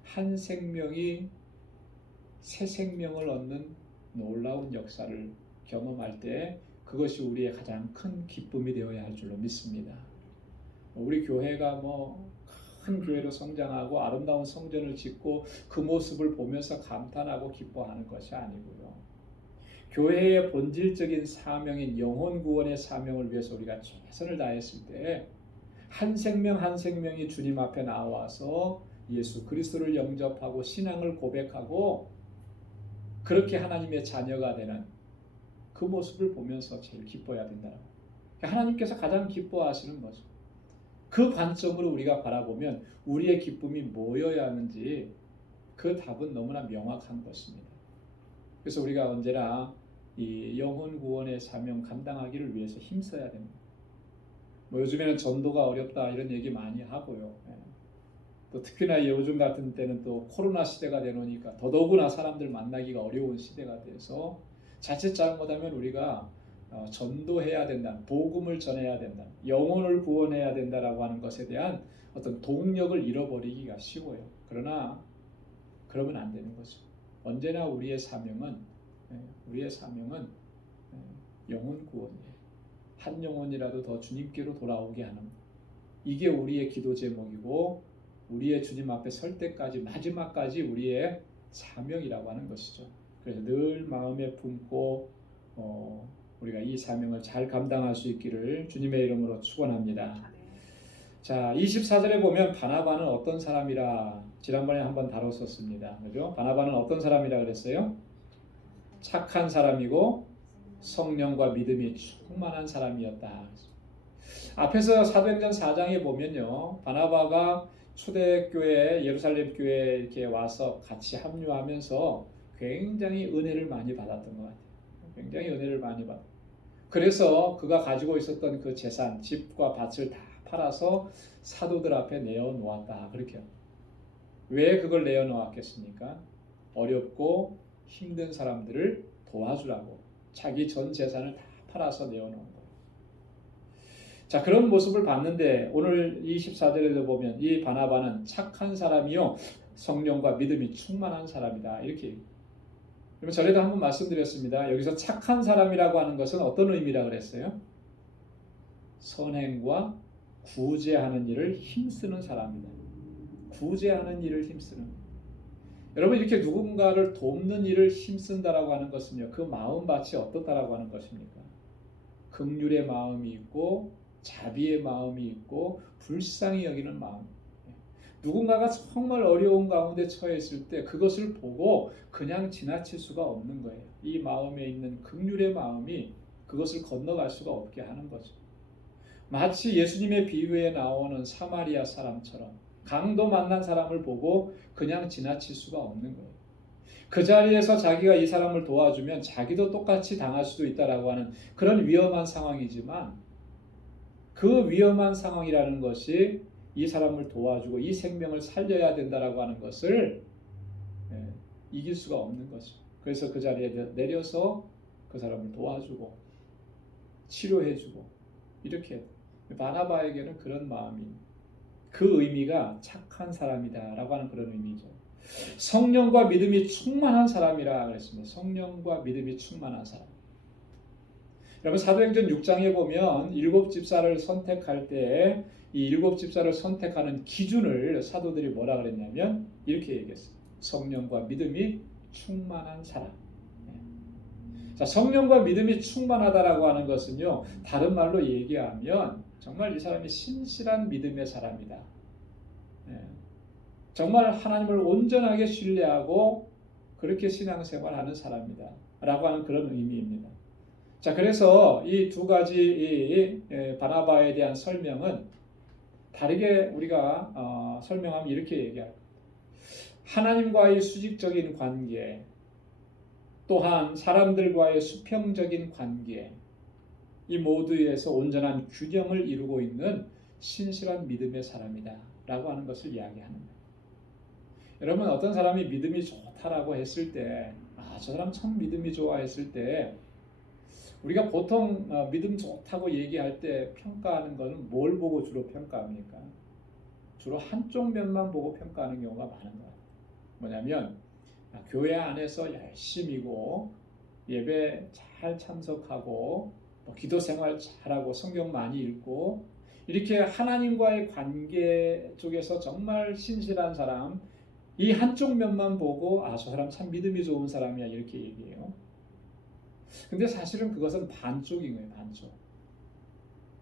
한 생명이 새 생명을 얻는 놀라운 역사를 경험할 때 그것이 우리의 가장 큰 기쁨이 되어야 할 줄로 믿습니다. 우리 교회가 큰 교회로 성장하고 아름다운 성전을 짓고 그 모습을 보면서 감탄하고 기뻐하는 것이 아니고요. 교회의 본질적인 사명인 영혼 구원의 사명을 위해서 우리가 최선을 다했을 때 한 생명 한 생명이 주님 앞에 나와서 예수 그리스도를 영접하고 신앙을 고백하고 그렇게 하나님의 자녀가 되는 그 모습을 보면서 제일 기뻐해야 된다. 하나님께서 가장 기뻐하시는 거죠. 그 관점으로 우리가 바라보면 우리의 기쁨이 뭐여야 하는지 그 답은 너무나 명확한 것입니다. 그래서 우리가 언제나 이 영혼 구원의 사명 감당하기를 위해서 힘써야 됩니다. 요즘에는 전도가 어렵다 이런 얘기 많이 하고요. 또 특히나 요즘 같은 때는 또 코로나 시대가 되노니까 더더구나 사람들 만나기가 어려운 시대가 돼서 자칫 잘못하면 우리가 전도해야 된다, 복음을 전해야 된다, 영혼을 구원해야 된다라고 하는 것에 대한 어떤 동력을 잃어버리기가 쉬워요. 그러나 그러면 안 되는 거죠. 언제나 우리의 사명은 영혼 구원이에요. 한 영혼이라도 더 주님께로 돌아오게 하는, 이게 우리의 기도 제목이고 우리의 주님 앞에 설 때까지 마지막까지 우리의 사명이라고 하는 것이죠. 그래서 늘 마음에 품고 우리가 이 사명을 잘 감당할 수 있기를 주님의 이름으로 축원합니다. 자, 24절에 보면 바나바는 어떤 사람이라, 지난번에 한번 다뤘었습니다. 그죠? 바나바는 어떤 사람이라 그랬어요? 착한 사람이고 성령과 믿음이 충만한 사람이었다. 앞에서 사도행전 4장에 보면요, 바나바가 초대교회 예루살렘 교회에 이렇게 와서 같이 합류하면서 굉장히 은혜를 많이 받았던 것 같아요. 굉장히 은혜를 많이 받았어요. 그래서 그가 가지고 있었던 그 재산, 집과 밭을 다 팔아서 사도들 앞에 내어놓았다. 그렇게. 왜 그걸 내어놓았겠습니까? 어렵고 힘든 사람들을 도와주라고 자기 전 재산을 다 팔아서 내어놓은 거예요. 자, 그런 모습을 봤는데 오늘 24절에도 보면 이 바나바는 착한 사람이요 성령과 믿음이 충만한 사람이다. 이렇게. 그러면 전에도 한번 말씀드렸습니다. 여기서 착한 사람이라고 하는 것은 어떤 의미라 그랬어요? 선행과 구제하는 일을 힘쓰는 사람이다. 구제하는 일을 힘쓰는. 여러분, 이렇게 누군가를 돕는 일을 힘쓴다라고 하는 것은요, 그 마음밭이 어떻다라고 하는 것입니까? 긍휼의 마음이 있고 자비의 마음이 있고 불쌍히 여기는 마음. 누군가가 정말 어려운 가운데 처해 있을 때 그것을 보고 그냥 지나칠 수가 없는 거예요. 이 마음에 있는 긍휼의 마음이 그것을 건너갈 수가 없게 하는 거죠. 마치 예수님의 비유에 나오는 사마리아 사람처럼 강도 만난 사람을 보고 그냥 지나칠 수가 없는 거예요. 그 자리에서 자기가 이 사람을 도와주면 자기도 똑같이 당할 수도 있다라고 하는 그런 위험한 상황이지만, 그 위험한 상황이라는 것이 이 사람을 도와주고 이 생명을 살려야 된다라고 하는 것을 이길 수가 없는 거죠. 그래서 그 자리에 내려서 그 사람을 도와주고 치료해주고, 이렇게 바나바에게는 그런 마음이, 그 의미가 착한 사람이다라고 하는 그런 의미죠. 성령과 믿음이 충만한 사람이라 그랬습니다. 성령과 믿음이 충만한 사람. 여러분, 사도행전 6장에 보면 일곱 집사를 선택할 때 이 일곱 집사를 선택하는 기준을 사도들이 뭐라 그랬냐면 이렇게 얘기했어요. 성령과 믿음이 충만한 사람. 자, 성령과 믿음이 충만하다라고 하는 것은요, 다른 말로 얘기하면 정말 이 사람이 신실한 믿음의 사람이다. 정말 하나님을 온전하게 신뢰하고 그렇게 신앙생활하는 사람이다 라고 하는 그런 의미입니다. 자, 그래서 이 두 가지 바나바에 대한 설명은 다르게 우리가 설명하면 이렇게 얘기합니다. 하나님과의 수직적인 관계, 또한 사람들과의 수평적인 관계, 이 모두에서 온전한 균형을 이루고 있는 신실한 믿음의 사람이다 라고 하는 것을 이야기합니다. 여러분, 어떤 사람이 믿음이 좋다라고 했을 때, 저 사람 참 믿음이 좋아 했을 때, 우리가 보통 믿음 좋다고 얘기할 때 평가하는 것은 뭘 보고 주로 평가합니까? 주로 한쪽 면만 보고 평가하는 경우가 많은 것 같아요. 뭐냐면 교회 안에서 열심히고 예배 잘 참석하고 기도 생활 잘하고 성경 많이 읽고 이렇게 하나님과의 관계 쪽에서 정말 신실한 사람, 이 한쪽 면만 보고 저 사람 참 믿음이 좋은 사람이야 이렇게 얘기해요. 근데 사실은 그것은 반쪽인 거예요. 반쪽.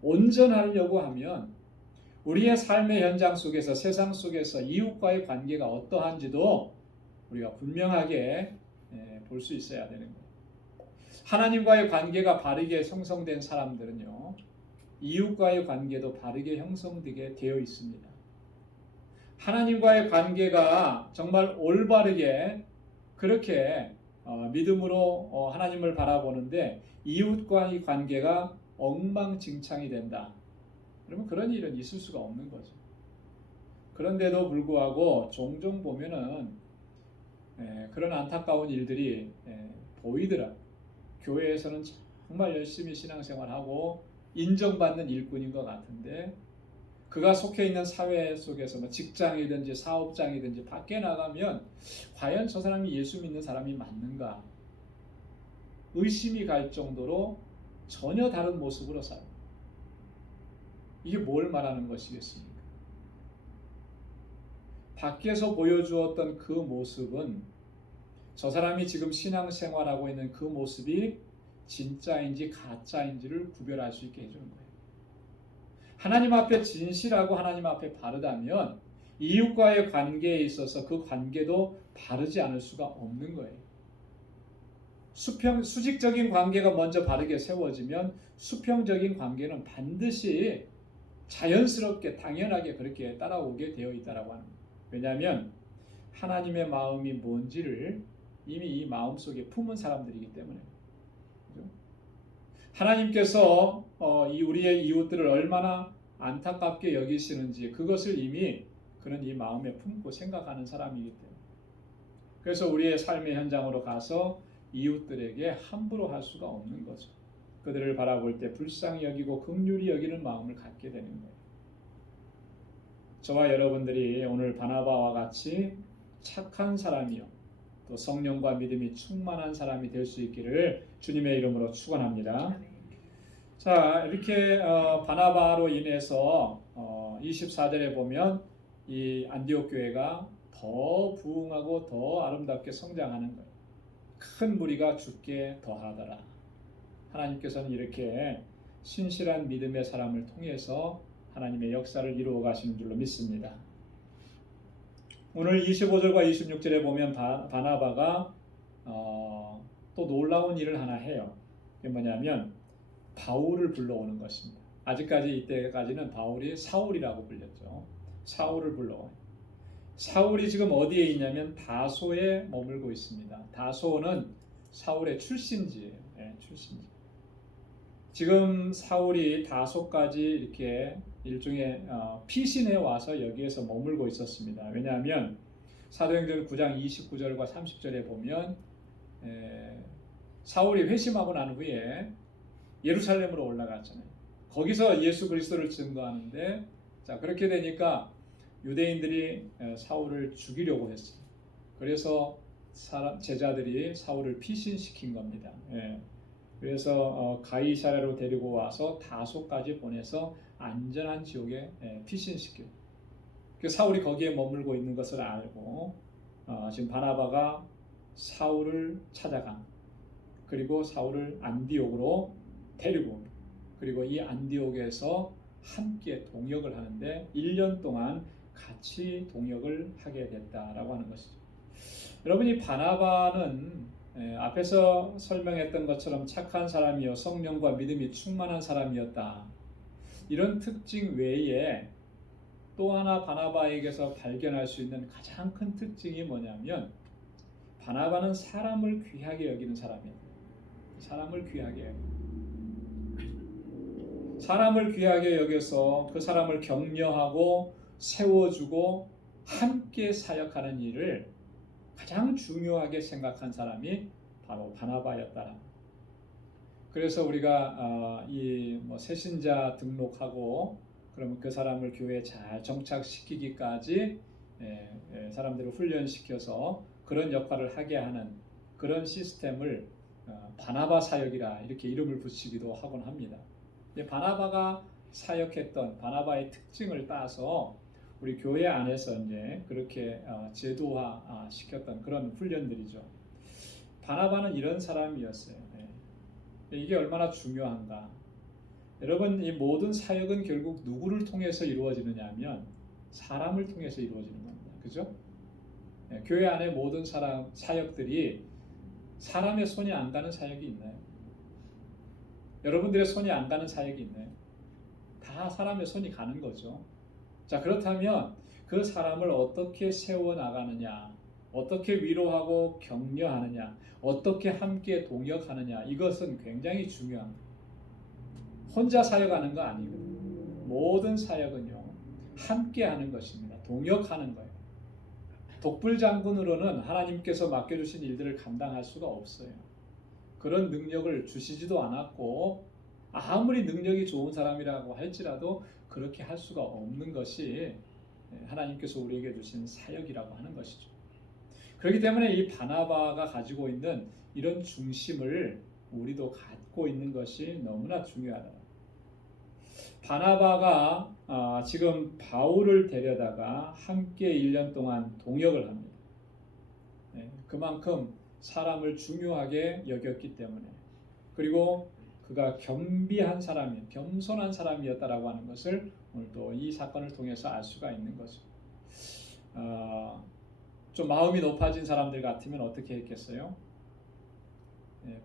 온전하려고 하면 우리의 삶의 현장 속에서, 세상 속에서 이웃과의 관계가 어떠한지도 우리가 분명하게 볼 수 있어야 되는 거예요. 하나님과의 관계가 바르게 형성된 사람들은요, 이웃과의 관계도 바르게 형성되게 되어 있습니다. 하나님과의 관계가 정말 올바르게 그렇게 믿음으로 하나님을 바라보는데 이웃과의 관계가 엉망진창이 된다. 그러면 그런 일은 있을 수가 없는 거죠. 그런데도 불구하고 종종 보면은 그런 안타까운 일들이 보이더라. 교회에서는 정말 열심히 신앙생활하고 인정받는 일꾼인 것 같은데 그가 속해 있는 사회 속에서 뭐 직장이든지 사업장이든지 밖에 나가면 과연 저 사람이 예수 믿는 사람이 맞는가 의심이 갈 정도로 전혀 다른 모습으로 살아. 이게 뭘 말하는 것이겠습니까? 밖에서 보여주었던 그 모습은 저 사람이 지금 신앙생활하고 있는 그 모습이 진짜인지 가짜인지를 구별할 수 있게 해주는 거예요. 하나님 앞에 진실하고 하나님 앞에 바르다면 이웃과의 관계에 있어서 그 관계도 바르지 않을 수가 없는 거예요. 수직적인 관계가 먼저 바르게 세워지면 수평적인 관계는 반드시 자연스럽게 당연하게 그렇게 따라오게 되어 있다라고 하는 거예요. 왜냐하면 하나님의 마음이 뭔지를 이미 이 마음속에 품은 사람들이기 때문에. 그렇죠? 하나님께서 우리의 이웃들을 얼마나 안타깝게 여기시는지 그것을 이미 그는 이 마음에 품고 생각하는 사람이기 때문에. 그래서 우리의 삶의 현장으로 가서 이웃들에게 함부로 할 수가 없는 거죠. 그들을 바라볼 때 불쌍히 여기고 긍휼히 여기는 마음을 갖게 되는 거예요. 저와 여러분들이 오늘 바나바와 같이 착한 사람이요 또 성령과 믿음이 충만한 사람이 될 수 있기를 주님의 이름으로 축원합니다. 자, 이렇게 바나바로 인해서 24절에 보면 이 안디옥 교회가 더 부흥하고 더 아름답게 성장하는 거예요. 큰 무리가 죽게 더하더라. 하나님께서는 이렇게 신실한 믿음의 사람을 통해서 하나님의 역사를 이루어 가시는 줄로 믿습니다. 오늘 25절과 26절에 보면 바나바가 또 놀라운 일을 하나 해요. 그게 뭐냐면 바울을 불러오는 것입니다. 아직까지 이때까지는 바울이 사울이라고 불렸죠. 사울을 불러와요. 사울이 지금 어디에 있냐면 다소에 머물고 있습니다. 다소는 사울의 출신지예요. 출신지. 지금 사울이 다소까지 이렇게 일종의 피신해 와서 여기에서 머물고 있었습니다. 왜냐하면 사도행전 9장 29절과 30절에 보면 사울이 회심하고 난 후에 예루살렘으로 올라갔잖아요. 거기서 예수 그리스도를 증거하는데 자 그렇게 되니까 유대인들이 사울을 죽이려고 했어요. 그래서 제자들이 사울을 피신시킨 겁니다. 그래서 가이사랴로 데리고 와서 다소까지 보내서 안전한 지옥에 피신시켜요. 사울이 거기에 머물고 있는 것을 알고 지금 바나바가 사울을 찾아간 그리고 사울을 안디옥으로 데리고 옵니다. 그리고 이 안디옥에서 함께 동역을 하는데 1년 동안 같이 동역을 하게 됐다라고 하는 것이죠. 여러분 이 바나바는 앞에서 설명했던 것처럼 착한 사람이요 성령과 믿음이 충만한 사람이었다. 이런 특징 외에 또 하나 바나바에게서 발견할 수 있는 가장 큰 특징이 뭐냐면 바나바는 사람을 귀하게 여기는 사람이에요. 사람을 귀하게 여기는. 사람을 귀하게 여겨서 그 사람을 격려하고 세워주고 함께 사역하는 일을 가장 중요하게 생각한 사람이 바로 바나바였다. 그래서 우리가 이 새신자 등록하고 그러면 그 사람을 교회에 잘 정착시키기까지 사람들을 훈련시켜서 그런 역할을 하게 하는 그런 시스템을 바나바 사역이라 이렇게 이름을 붙이기도 하곤 합니다. 바나바가 사역했던 바나바의 특징을 따서 우리 교회 안에서 이제 그렇게 제도화 시켰던 그런 훈련들이죠. 바나바는 이런 사람이었어요. 이게 얼마나 중요한가. 여러분 이 모든 사역은 결국 누구를 통해서 이루어지느냐 하면 사람을 통해서 이루어지는 겁니다. 그죠? 교회 안에 모든 사역들이 사람의 손이 안 가는 사역이 있나요? 여러분들의 손이 안 가는 사역이 있나요? 다 사람의 손이 가는 거죠. 자, 그렇다면 그 사람을 어떻게 세워나가느냐, 어떻게 위로하고 격려하느냐, 어떻게 함께 동역하느냐, 이것은 굉장히 중요합니다. 혼자 사역하는 거 아니거든요. 모든 사역은요, 함께 하는 것입니다. 동역하는 거예요. 독불장군으로는 하나님께서 맡겨주신 일들을 감당할 수가 없어요. 그런 능력을 주시지도 않았고 아무리 능력이 좋은 사람이라고 할지라도 그렇게 할 수가 없는 것이 하나님께서 우리에게 주신 사역이라고 하는 것이죠. 그렇기 때문에 이 바나바가 가지고 있는 이런 중심을 우리도 갖고 있는 것이 너무나 중요하다. 바나바가 지금 바울을 데려다가 함께 1년 동안 동역을 합니다. 그만큼 사람을 중요하게 여겼기 때문에, 그리고 그가 겸비한 사람이, 겸손한 사람이었다라고 하는 것을 오늘도 이 사건을 통해서 알 수가 있는 거죠. 좀 마음이 높아진 사람들 같으면 어떻게 했겠어요?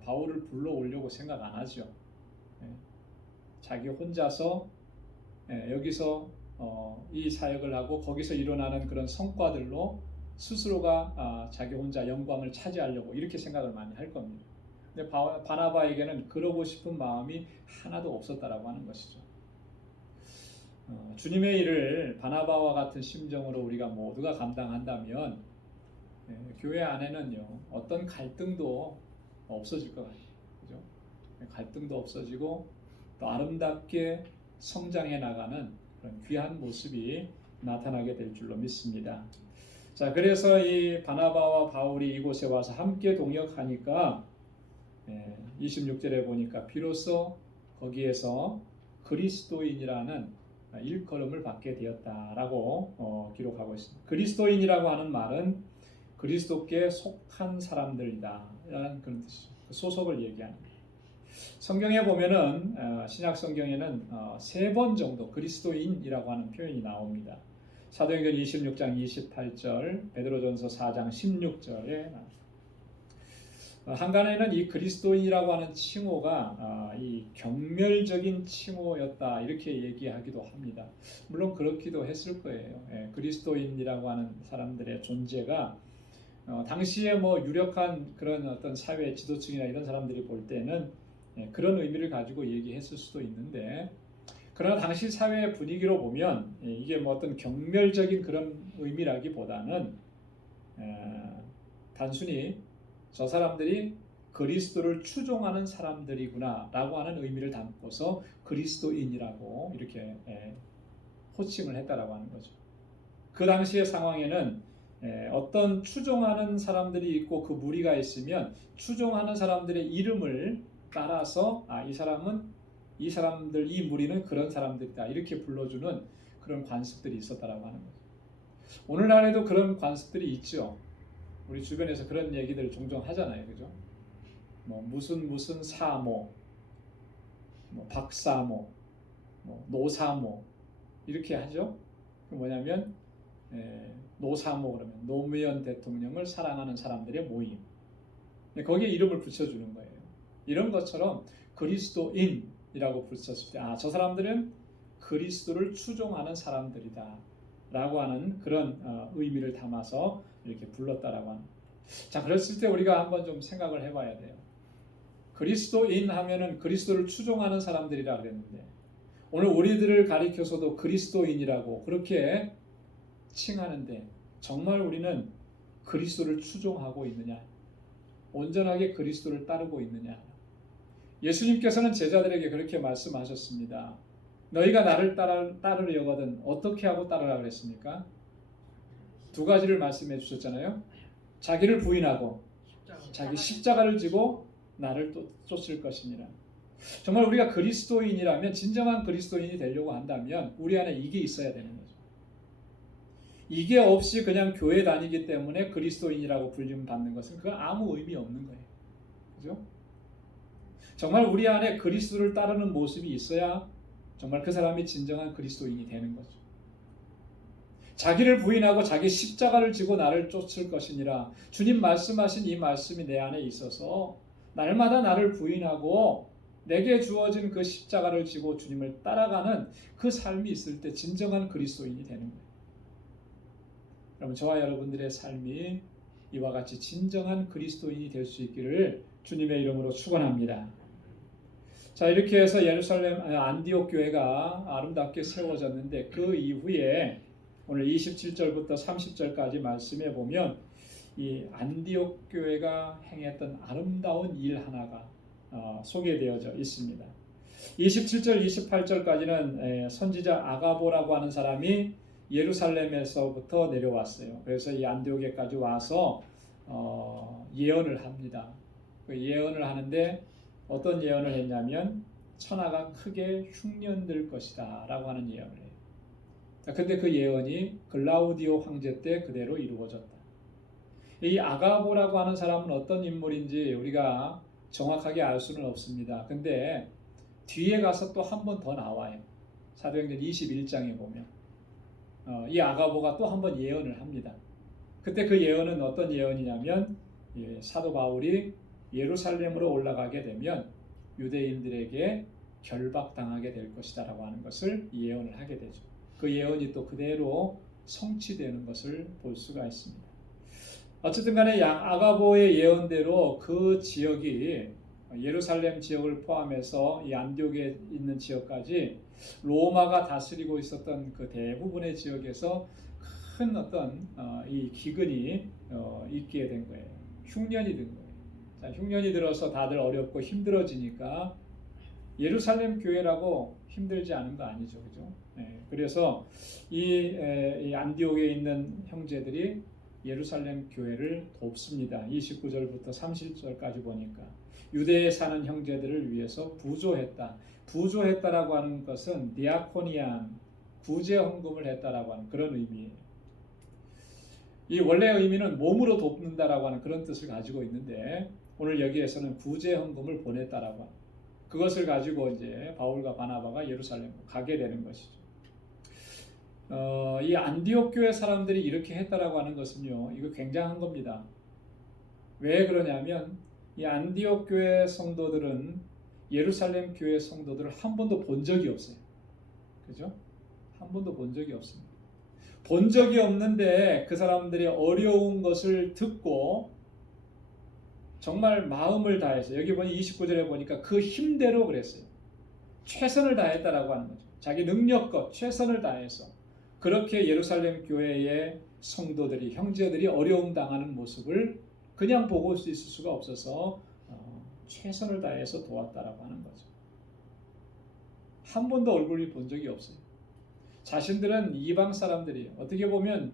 바울을 불러오려고 생각 안 하죠. 자기 혼자서 여기서 이 사역을 하고 거기서 일어나는 그런 성과들로 스스로가 자기 혼자 영광을 차지하려고 이렇게 생각을 많이 할 겁니다. 근데 바나바에게는 그러고 싶은 마음이 하나도 없었다라고 하는 것이죠. 주님의 일을 바나바와 같은 심정으로 우리가 모두가 감당한다면 교회 안에는요 어떤 갈등도 없어질 것 같아요. 그죠? 갈등도 없어지고 또 아름답게 성장해 나가는 그런 귀한 모습이 나타나게 될 줄로 믿습니다. 자, 그래서 이 바나바와 바울이 이곳에 와서 함께 동역하니까 26절에 보니까 비로소 거기에서 그리스도인이라는 일컬음을 받게 되었다라고 기록하고 있습니다. 그리스도인이라고 하는 말은 그리스도께 속한 사람들이다라는 그런 뜻이죠. 소속을 얘기합니다. 성경에 보면은 신약 성경에는 3번 정도 그리스도인이라고 하는 표현이 나옵니다. 사도행전 26장 28절, 베드로전서 4장 16절에 한간에는 이 그리스도인이라고 하는 칭호가 이 경멸적인 칭호였다 이렇게 얘기하기도 합니다. 물론 그렇기도 했을 거예요. 그리스도인이라고 하는 사람들의 존재가 당시에 뭐 유력한 그런 어떤 사회 지도층이나 이런 사람들이 볼 때는 그런 의미를 가지고 얘기했을 수도 있는데, 그러나 당시 사회 분위기로 보면 이게 뭐 어떤 경멸적인 그런 의미라기보다는 단순히 저 사람들이 그리스도를 추종하는 사람들이구나라고 하는 의미를 담고서 그리스도인이라고 이렇게 호칭을 했다라고 하는 거죠. 그 당시의 상황에는 어떤 추종하는 사람들이 있고 그 무리가 있으면 추종하는 사람들의 이름을 따라서 이 사람들, 이 무리는 그런 사람들이다 이렇게 불러주는 그런 관습들이 있었다라고 하는 거죠. 오늘날에도 그런 관습들이 있죠. 우리 주변에서 그런 얘기들 종종 하잖아요, 그죠? 뭐 무슨 사모, 뭐 박사모, 뭐 노사모 이렇게 하죠. 그 뭐냐면 노사모 그러면 노무현 대통령을 사랑하는 사람들의 모임. 거기에 이름을 붙여주는 거예요. 이런 것처럼 그리스도인이라고 붙였을 때, 저 사람들은 그리스도를 추종하는 사람들이다 라고 하는 그런 의미를 담아서 이렇게 불렀다라고 하는. 자, 그랬을 때 우리가 한번 좀 생각을 해봐야 돼요. 그리스도인 하면은 그리스도를 추종하는 사람들이라 그랬는데, 오늘 우리들을 가리켜서도 그리스도인이라고 그렇게 칭하는데 정말 우리는 그리스도를 추종하고 있느냐? 온전하게 그리스도를 따르고 있느냐? 예수님께서는 제자들에게 그렇게 말씀하셨습니다. 너희가 나를 따르려거든 어떻게 하고 따르라 그랬습니까? 2가지를 말씀해 주셨잖아요. 자기를 부인하고 자기 십자가를 지고 나를 쫓을 것이니라. 정말 우리가 그리스도인이라면, 진정한 그리스도인이 되려고 한다면 우리 안에 이게 있어야 되는 거죠. 이게 없이 그냥 교회 다니기 때문에 그리스도인이라고 불림 받는 것은 그건 아무 의미 없는 거예요. 그죠? 정말 우리 안에 그리스도를 따르는 모습이 있어야 정말 그 사람이 진정한 그리스도인이 되는 거죠. 자기를 부인하고 자기 십자가를 지고 나를 쫓을 것이니라. 주님 말씀하신 이 말씀이 내 안에 있어서 날마다 나를 부인하고 내게 주어진 그 십자가를 지고 주님을 따라가는 그 삶이 있을 때 진정한 그리스도인이 되는 거예요. 여러분, 저와 여러분들의 삶이 이와 같이 진정한 그리스도인이 될 수 있기를 주님의 이름으로 축원합니다. 자, 이렇게 해서 예루살렘 안디옥 교회가 아름답게 세워졌는데 그 이후에 오늘 27절부터 30절까지 말씀해 보면 이 안디옥 교회가 행했던 아름다운 일 하나가 소개되어져 있습니다. 27절, 28절까지는 선지자 아가보라고 하는 사람이 예루살렘에서부터 내려왔어요. 그래서 이 안디옥에까지 와서 예언을 합니다. 그 예언을 하는데 어떤 예언을 했냐면 천하가 크게 흉년될 것이다 라고 하는 예언을 해요. 근데 그 예언이 글라우디오 황제 때 그대로 이루어졌다. 이 아가보라고 하는 사람은 어떤 인물인지 우리가 정확하게 알 수는 없습니다. 근데 뒤에 가서 또 한 번 더 나와요. 사도행전 21장에 보면 이 아가보가 또 한 번 예언을 합니다. 그때 그 예언은 어떤 예언이냐면 사도 바울이 예루살렘으로 올라가게 되면 유대인들에게 결박당하게 될 것이다 라고 하는 것을 예언을 하게 되죠. 그 예언이 또 그대로 성취되는 것을 볼 수가 있습니다. 어쨌든 간에 아가보의 예언대로 그 지역이 예루살렘 지역을 포함해서 이 안디옥에 있는 지역까지 로마가 다스리고 있었던 그 대부분의 지역에서 큰 어떤 이 기근이 있게 된 거예요. 흉년이 든 거예요. 자, 흉년이 들어서 다들 어렵고 힘들어지니까 예루살렘 교회라고 힘들지 않은 거 아니죠, 그죠? 그래서 이 안디옥에 있는 형제들이 예루살렘 교회를 돕습니다. 29절부터 30절까지 보니까 유대에 사는 형제들을 위해서 부조했다. 부조했다라고 하는 것은 디아코니안, 구제 헌금을 했다라고 하는 그런 의미예요. 이 원래 의미는 몸으로 돕는다라고 하는 그런 뜻을 가지고 있는데 오늘 여기에서는 구제 헌금을 보냈다라고 합니다. 그것을 가지고 이제 바울과 바나바가 예루살렘으로 가게 되는 것이죠. 이 안디옥 교회 사람들이 이렇게 했다라고 하는 것은요, 이거 굉장한 겁니다. 왜 그러냐면 이 안디옥 교회 성도들은 예루살렘 교회 성도들을 한 번도 본 적이 없어요. 그죠? 한 번도 본 적이 없습니다. 본 적이 없는데 그 사람들이 어려운 것을 듣고 정말 마음을 다해서 여기 보니 29절에 보니까 그 힘대로 그랬어요. 최선을 다했다라고 하는 거죠. 자기 능력껏 최선을 다해서 그렇게 예루살렘 교회의 성도들이 형제들이 어려움 당하는 모습을 그냥 보고 있을 수가 없어서 최선을 다해서 도왔다라고 하는 거죠. 한 번도 얼굴을 본 적이 없어요. 자신들은 이방 사람들이 어떻게 보면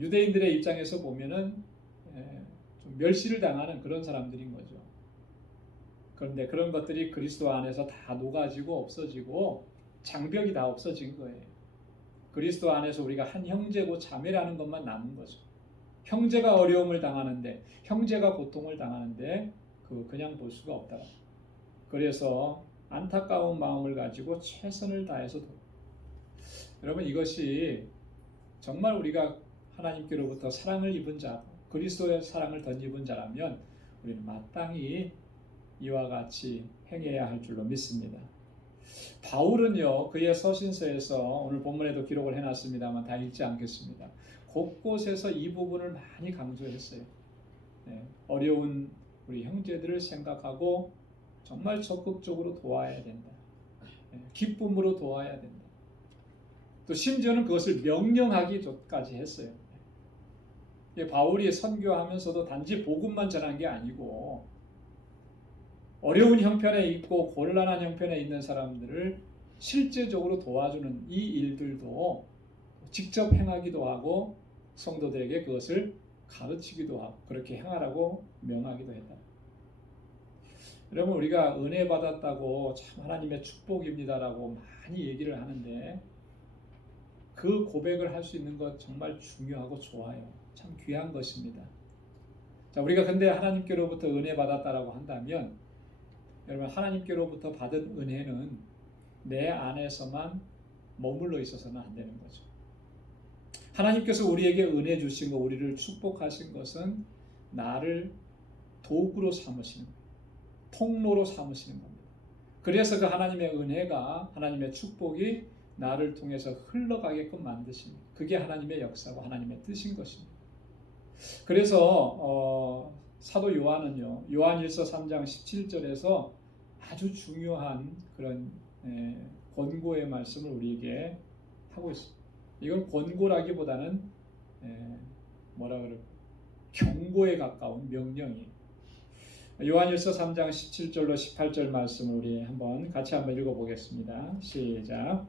유대인들의 입장에서 보면은 좀 멸시를 당하는 그런 사람들인 거죠. 그런데 그런 것들이 그리스도 안에서 다 녹아지고 없어지고 장벽이 다 없어진 거예요. 그리스도 안에서 우리가 한 형제고 자매라는 것만 남은 거죠. 형제가 어려움을 당하는데, 형제가 고통을 당하는데 그냥 볼 수가 없다. 그래서 안타까운 마음을 가지고 최선을 다해서 여러분, 이것이 정말 우리가 하나님께로부터 사랑을 입은 자, 그리스도의 사랑을 덧입은 자라면 우리는 마땅히 이와 같이 행해야 할 줄로 믿습니다. 바울은요, 그의 서신서에서 오늘 본문에도 기록을 해놨습니다만 다 읽지 않겠습니다. 곳곳에서 이 부분을 많이 강조했어요. 어려운 우리 형제들을 생각하고 정말 적극적으로 도와야 된다. 기쁨으로 도와야 된다. 또 심지어는 그것을 명령하기까지 했어요. 바울이 선교하면서도 단지 복음만 전한 게 아니고 어려운 형편에 있고 곤란한 형편에 있는 사람들을 실제적으로 도와주는 이 일들도 직접 행하기도 하고 성도들에게 그것을 가르치기도 하고 그렇게 행하라고 명하기도 했다. 여러분, 우리가 은혜 받았다고 참 하나님의 축복입니다라고 많이 얘기를 하는데 그 고백을 할 수 있는 것 정말 중요하고 좋아요. 참 귀한 것입니다. 자, 우리가 근데 하나님께로부터 은혜 받았다라고 한다면 여러분, 하나님께로부터 받은 은혜는 내 안에서만 머물러 있어서는 안 되는 거죠. 하나님께서 우리에게 은혜 주신 것, 우리를 축복하신 것은 나를 도구로 삼으시는 거예요. 통로로 삼으시는 겁니다. 그래서 그 하나님의 은혜가, 하나님의 축복이 나를 통해서 흘러가게끔 만드십니다. 그게 하나님의 역사고 하나님의 뜻인 것입니다. 그래서 사도 요한은요, 요한일서 3장 17절에서 아주 중요한 그런 권고의 말씀을 우리에게 하고 있습니다. 이건 권고라기보다는 뭐라 그럴까, 경고에 가까운 명령이에요. 요한일서 3장 17절로 18절 말씀을 우리 같이 한번 읽어보겠습니다. 시작.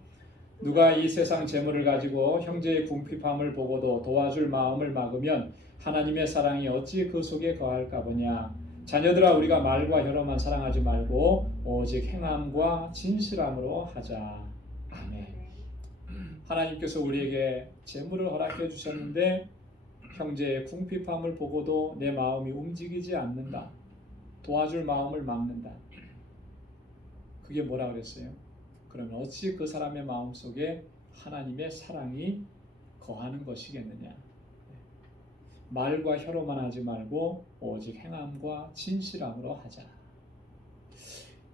누가 이 세상 재물을 가지고 형제의 궁핍함을 보고도 도와줄 마음을 막으면 하나님의 사랑이 어찌 그 속에 거할까 보냐. 자녀들아, 우리가 말과 혀로만 사랑하지 말고 오직 행함과 진실함으로 하자. 아멘. 하나님께서 우리에게 재물을 허락해 주셨는데 형제의 궁핍함을 보고도 내 마음이 움직이지 않는다. 도와줄 마음을 막는다. 그게 뭐라 그랬어요? 그러면 어찌 그 사람의 마음 속에 하나님의 사랑이 거하는 것이겠느냐. 말과 혀로만 하지 말고 오직 행함과 진실함으로 하자.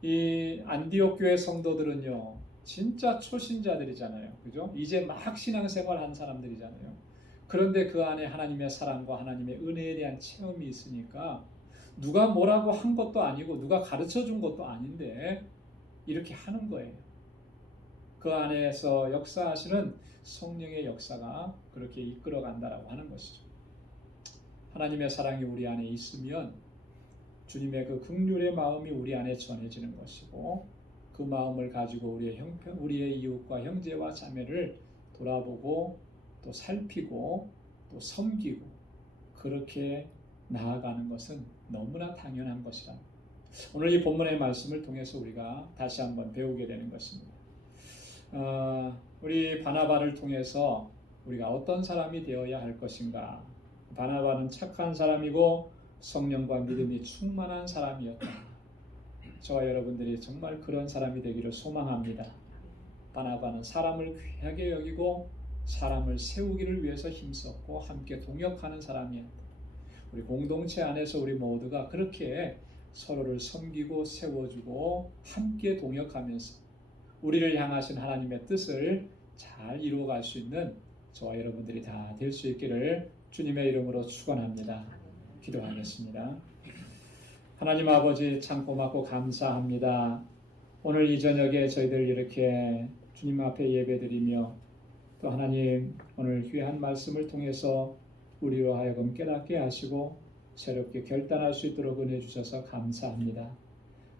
이 안디옥 교회 성도들은요, 진짜 초신자들이잖아요. 그죠? 이제 막 신앙생활 한 사람들이잖아요. 그런데 그 안에 하나님의 사랑과 하나님의 은혜에 대한 체험이 있으니까 누가 뭐라고 한 것도 아니고 누가 가르쳐 준 것도 아닌데 이렇게 하는 거예요. 그 안에서 역사하시는 성령의 역사가 그렇게 이끌어 간다라고 하는 것이죠. 하나님의 사랑이 우리 안에 있으면 주님의 그 긍휼의 마음이 우리 안에 전해지는 것이고, 그 마음을 가지고 우리의 이웃과 형제와 자매를 돌아보고 또 살피고 또 섬기고 그렇게 나아가는 것은 너무나 당연한 것이라. 오늘 이 본문의 말씀을 통해서 우리가 다시 한번 배우게 되는 것입니다. 우리 바나바를 통해서 우리가 어떤 사람이 되어야 할 것인가. 바나바는 착한 사람이고 성령과 믿음이 충만한 사람이었다. 저와 여러분들이 정말 그런 사람이 되기를 소망합니다. 바나바는 사람을 귀하게 여기고 사람을 세우기를 위해서 힘썼고 함께 동역하는 사람이었다. 우리 공동체 안에서 우리 모두가 그렇게 서로를 섬기고 세워주고 함께 동역하면서 우리를 향하신 하나님의 뜻을 잘 이루어갈 수 있는 저와 여러분들이 다 될 수 있기를 주님의 이름으로 축원합니다. 기도하겠습니다. 하나님 아버지, 참 고맙고 감사합니다. 오늘 이 저녁에 저희들 이렇게 주님 앞에 예배드리며 또 하나님 오늘 귀한 말씀을 통해서 우리로 하여금 깨닫게 하시고 새롭게 결단할 수 있도록 은혜 주셔서 감사합니다.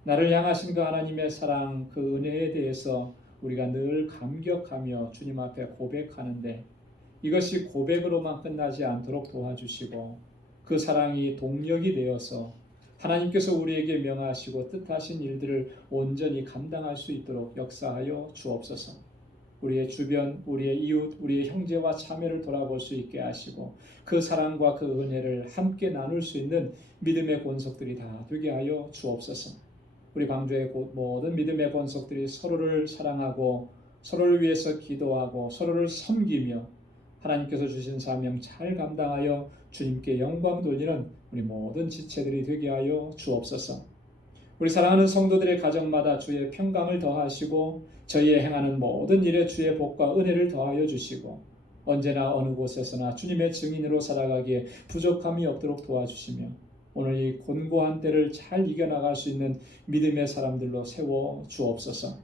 나를 향하신 그 하나님의 사랑, 그 은혜에 대해서 우리가 늘 감격하며 주님 앞에 고백하는데 이것이 고백으로만 끝나지 않도록 도와주시고 그 사랑이 동력이 되어서 하나님께서 우리에게 명하시고 뜻하신 일들을 온전히 감당할 수 있도록 역사하여 주옵소서. 우리의 주변, 우리의 이웃, 우리의 형제와 자매를 돌아볼 수 있게 하시고 그 사랑과 그 은혜를 함께 나눌 수 있는 믿음의 권속들이 다 되게 하여 주옵소서. 우리 방주의 모든 믿음의 권속들이 서로를 사랑하고 서로를 위해서 기도하고 서로를 섬기며 하나님께서 주신 사명 잘 감당하여 주님께 영광 돌리는 우리 모든 지체들이 되게 하여 주옵소서. 우리 사랑하는 성도들의 가정마다 주의 평강을 더하시고 저희의 행하는 모든 일에 주의 복과 은혜를 더하여 주시고 언제나 어느 곳에서나 주님의 증인으로 살아가기에 부족함이 없도록 도와주시며 오늘 이 곤고한 때를 잘 이겨나갈 수 있는 믿음의 사람들로 세워 주옵소서.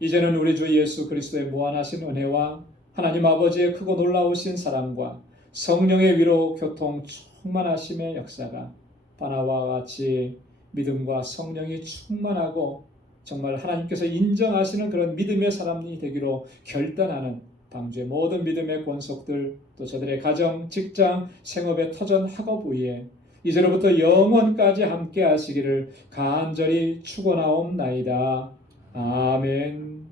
이제는 우리 주 예수 그리스도의 무한하신 은혜와 하나님 아버지의 크고 놀라우신 사랑과 성령의 위로 교통 충만하심의 역사가 바나바와 같이 믿음과 성령이 충만하고 정말 하나님께서 인정하시는 그런 믿음의 사람이 되기로 결단하는 방주의 모든 믿음의 권속들 또 저들의 가정, 직장, 생업의 터전, 학업 위에 이제로부터 영원까지 함께 하시기를 간절히 축원하옵나이다. 아멘.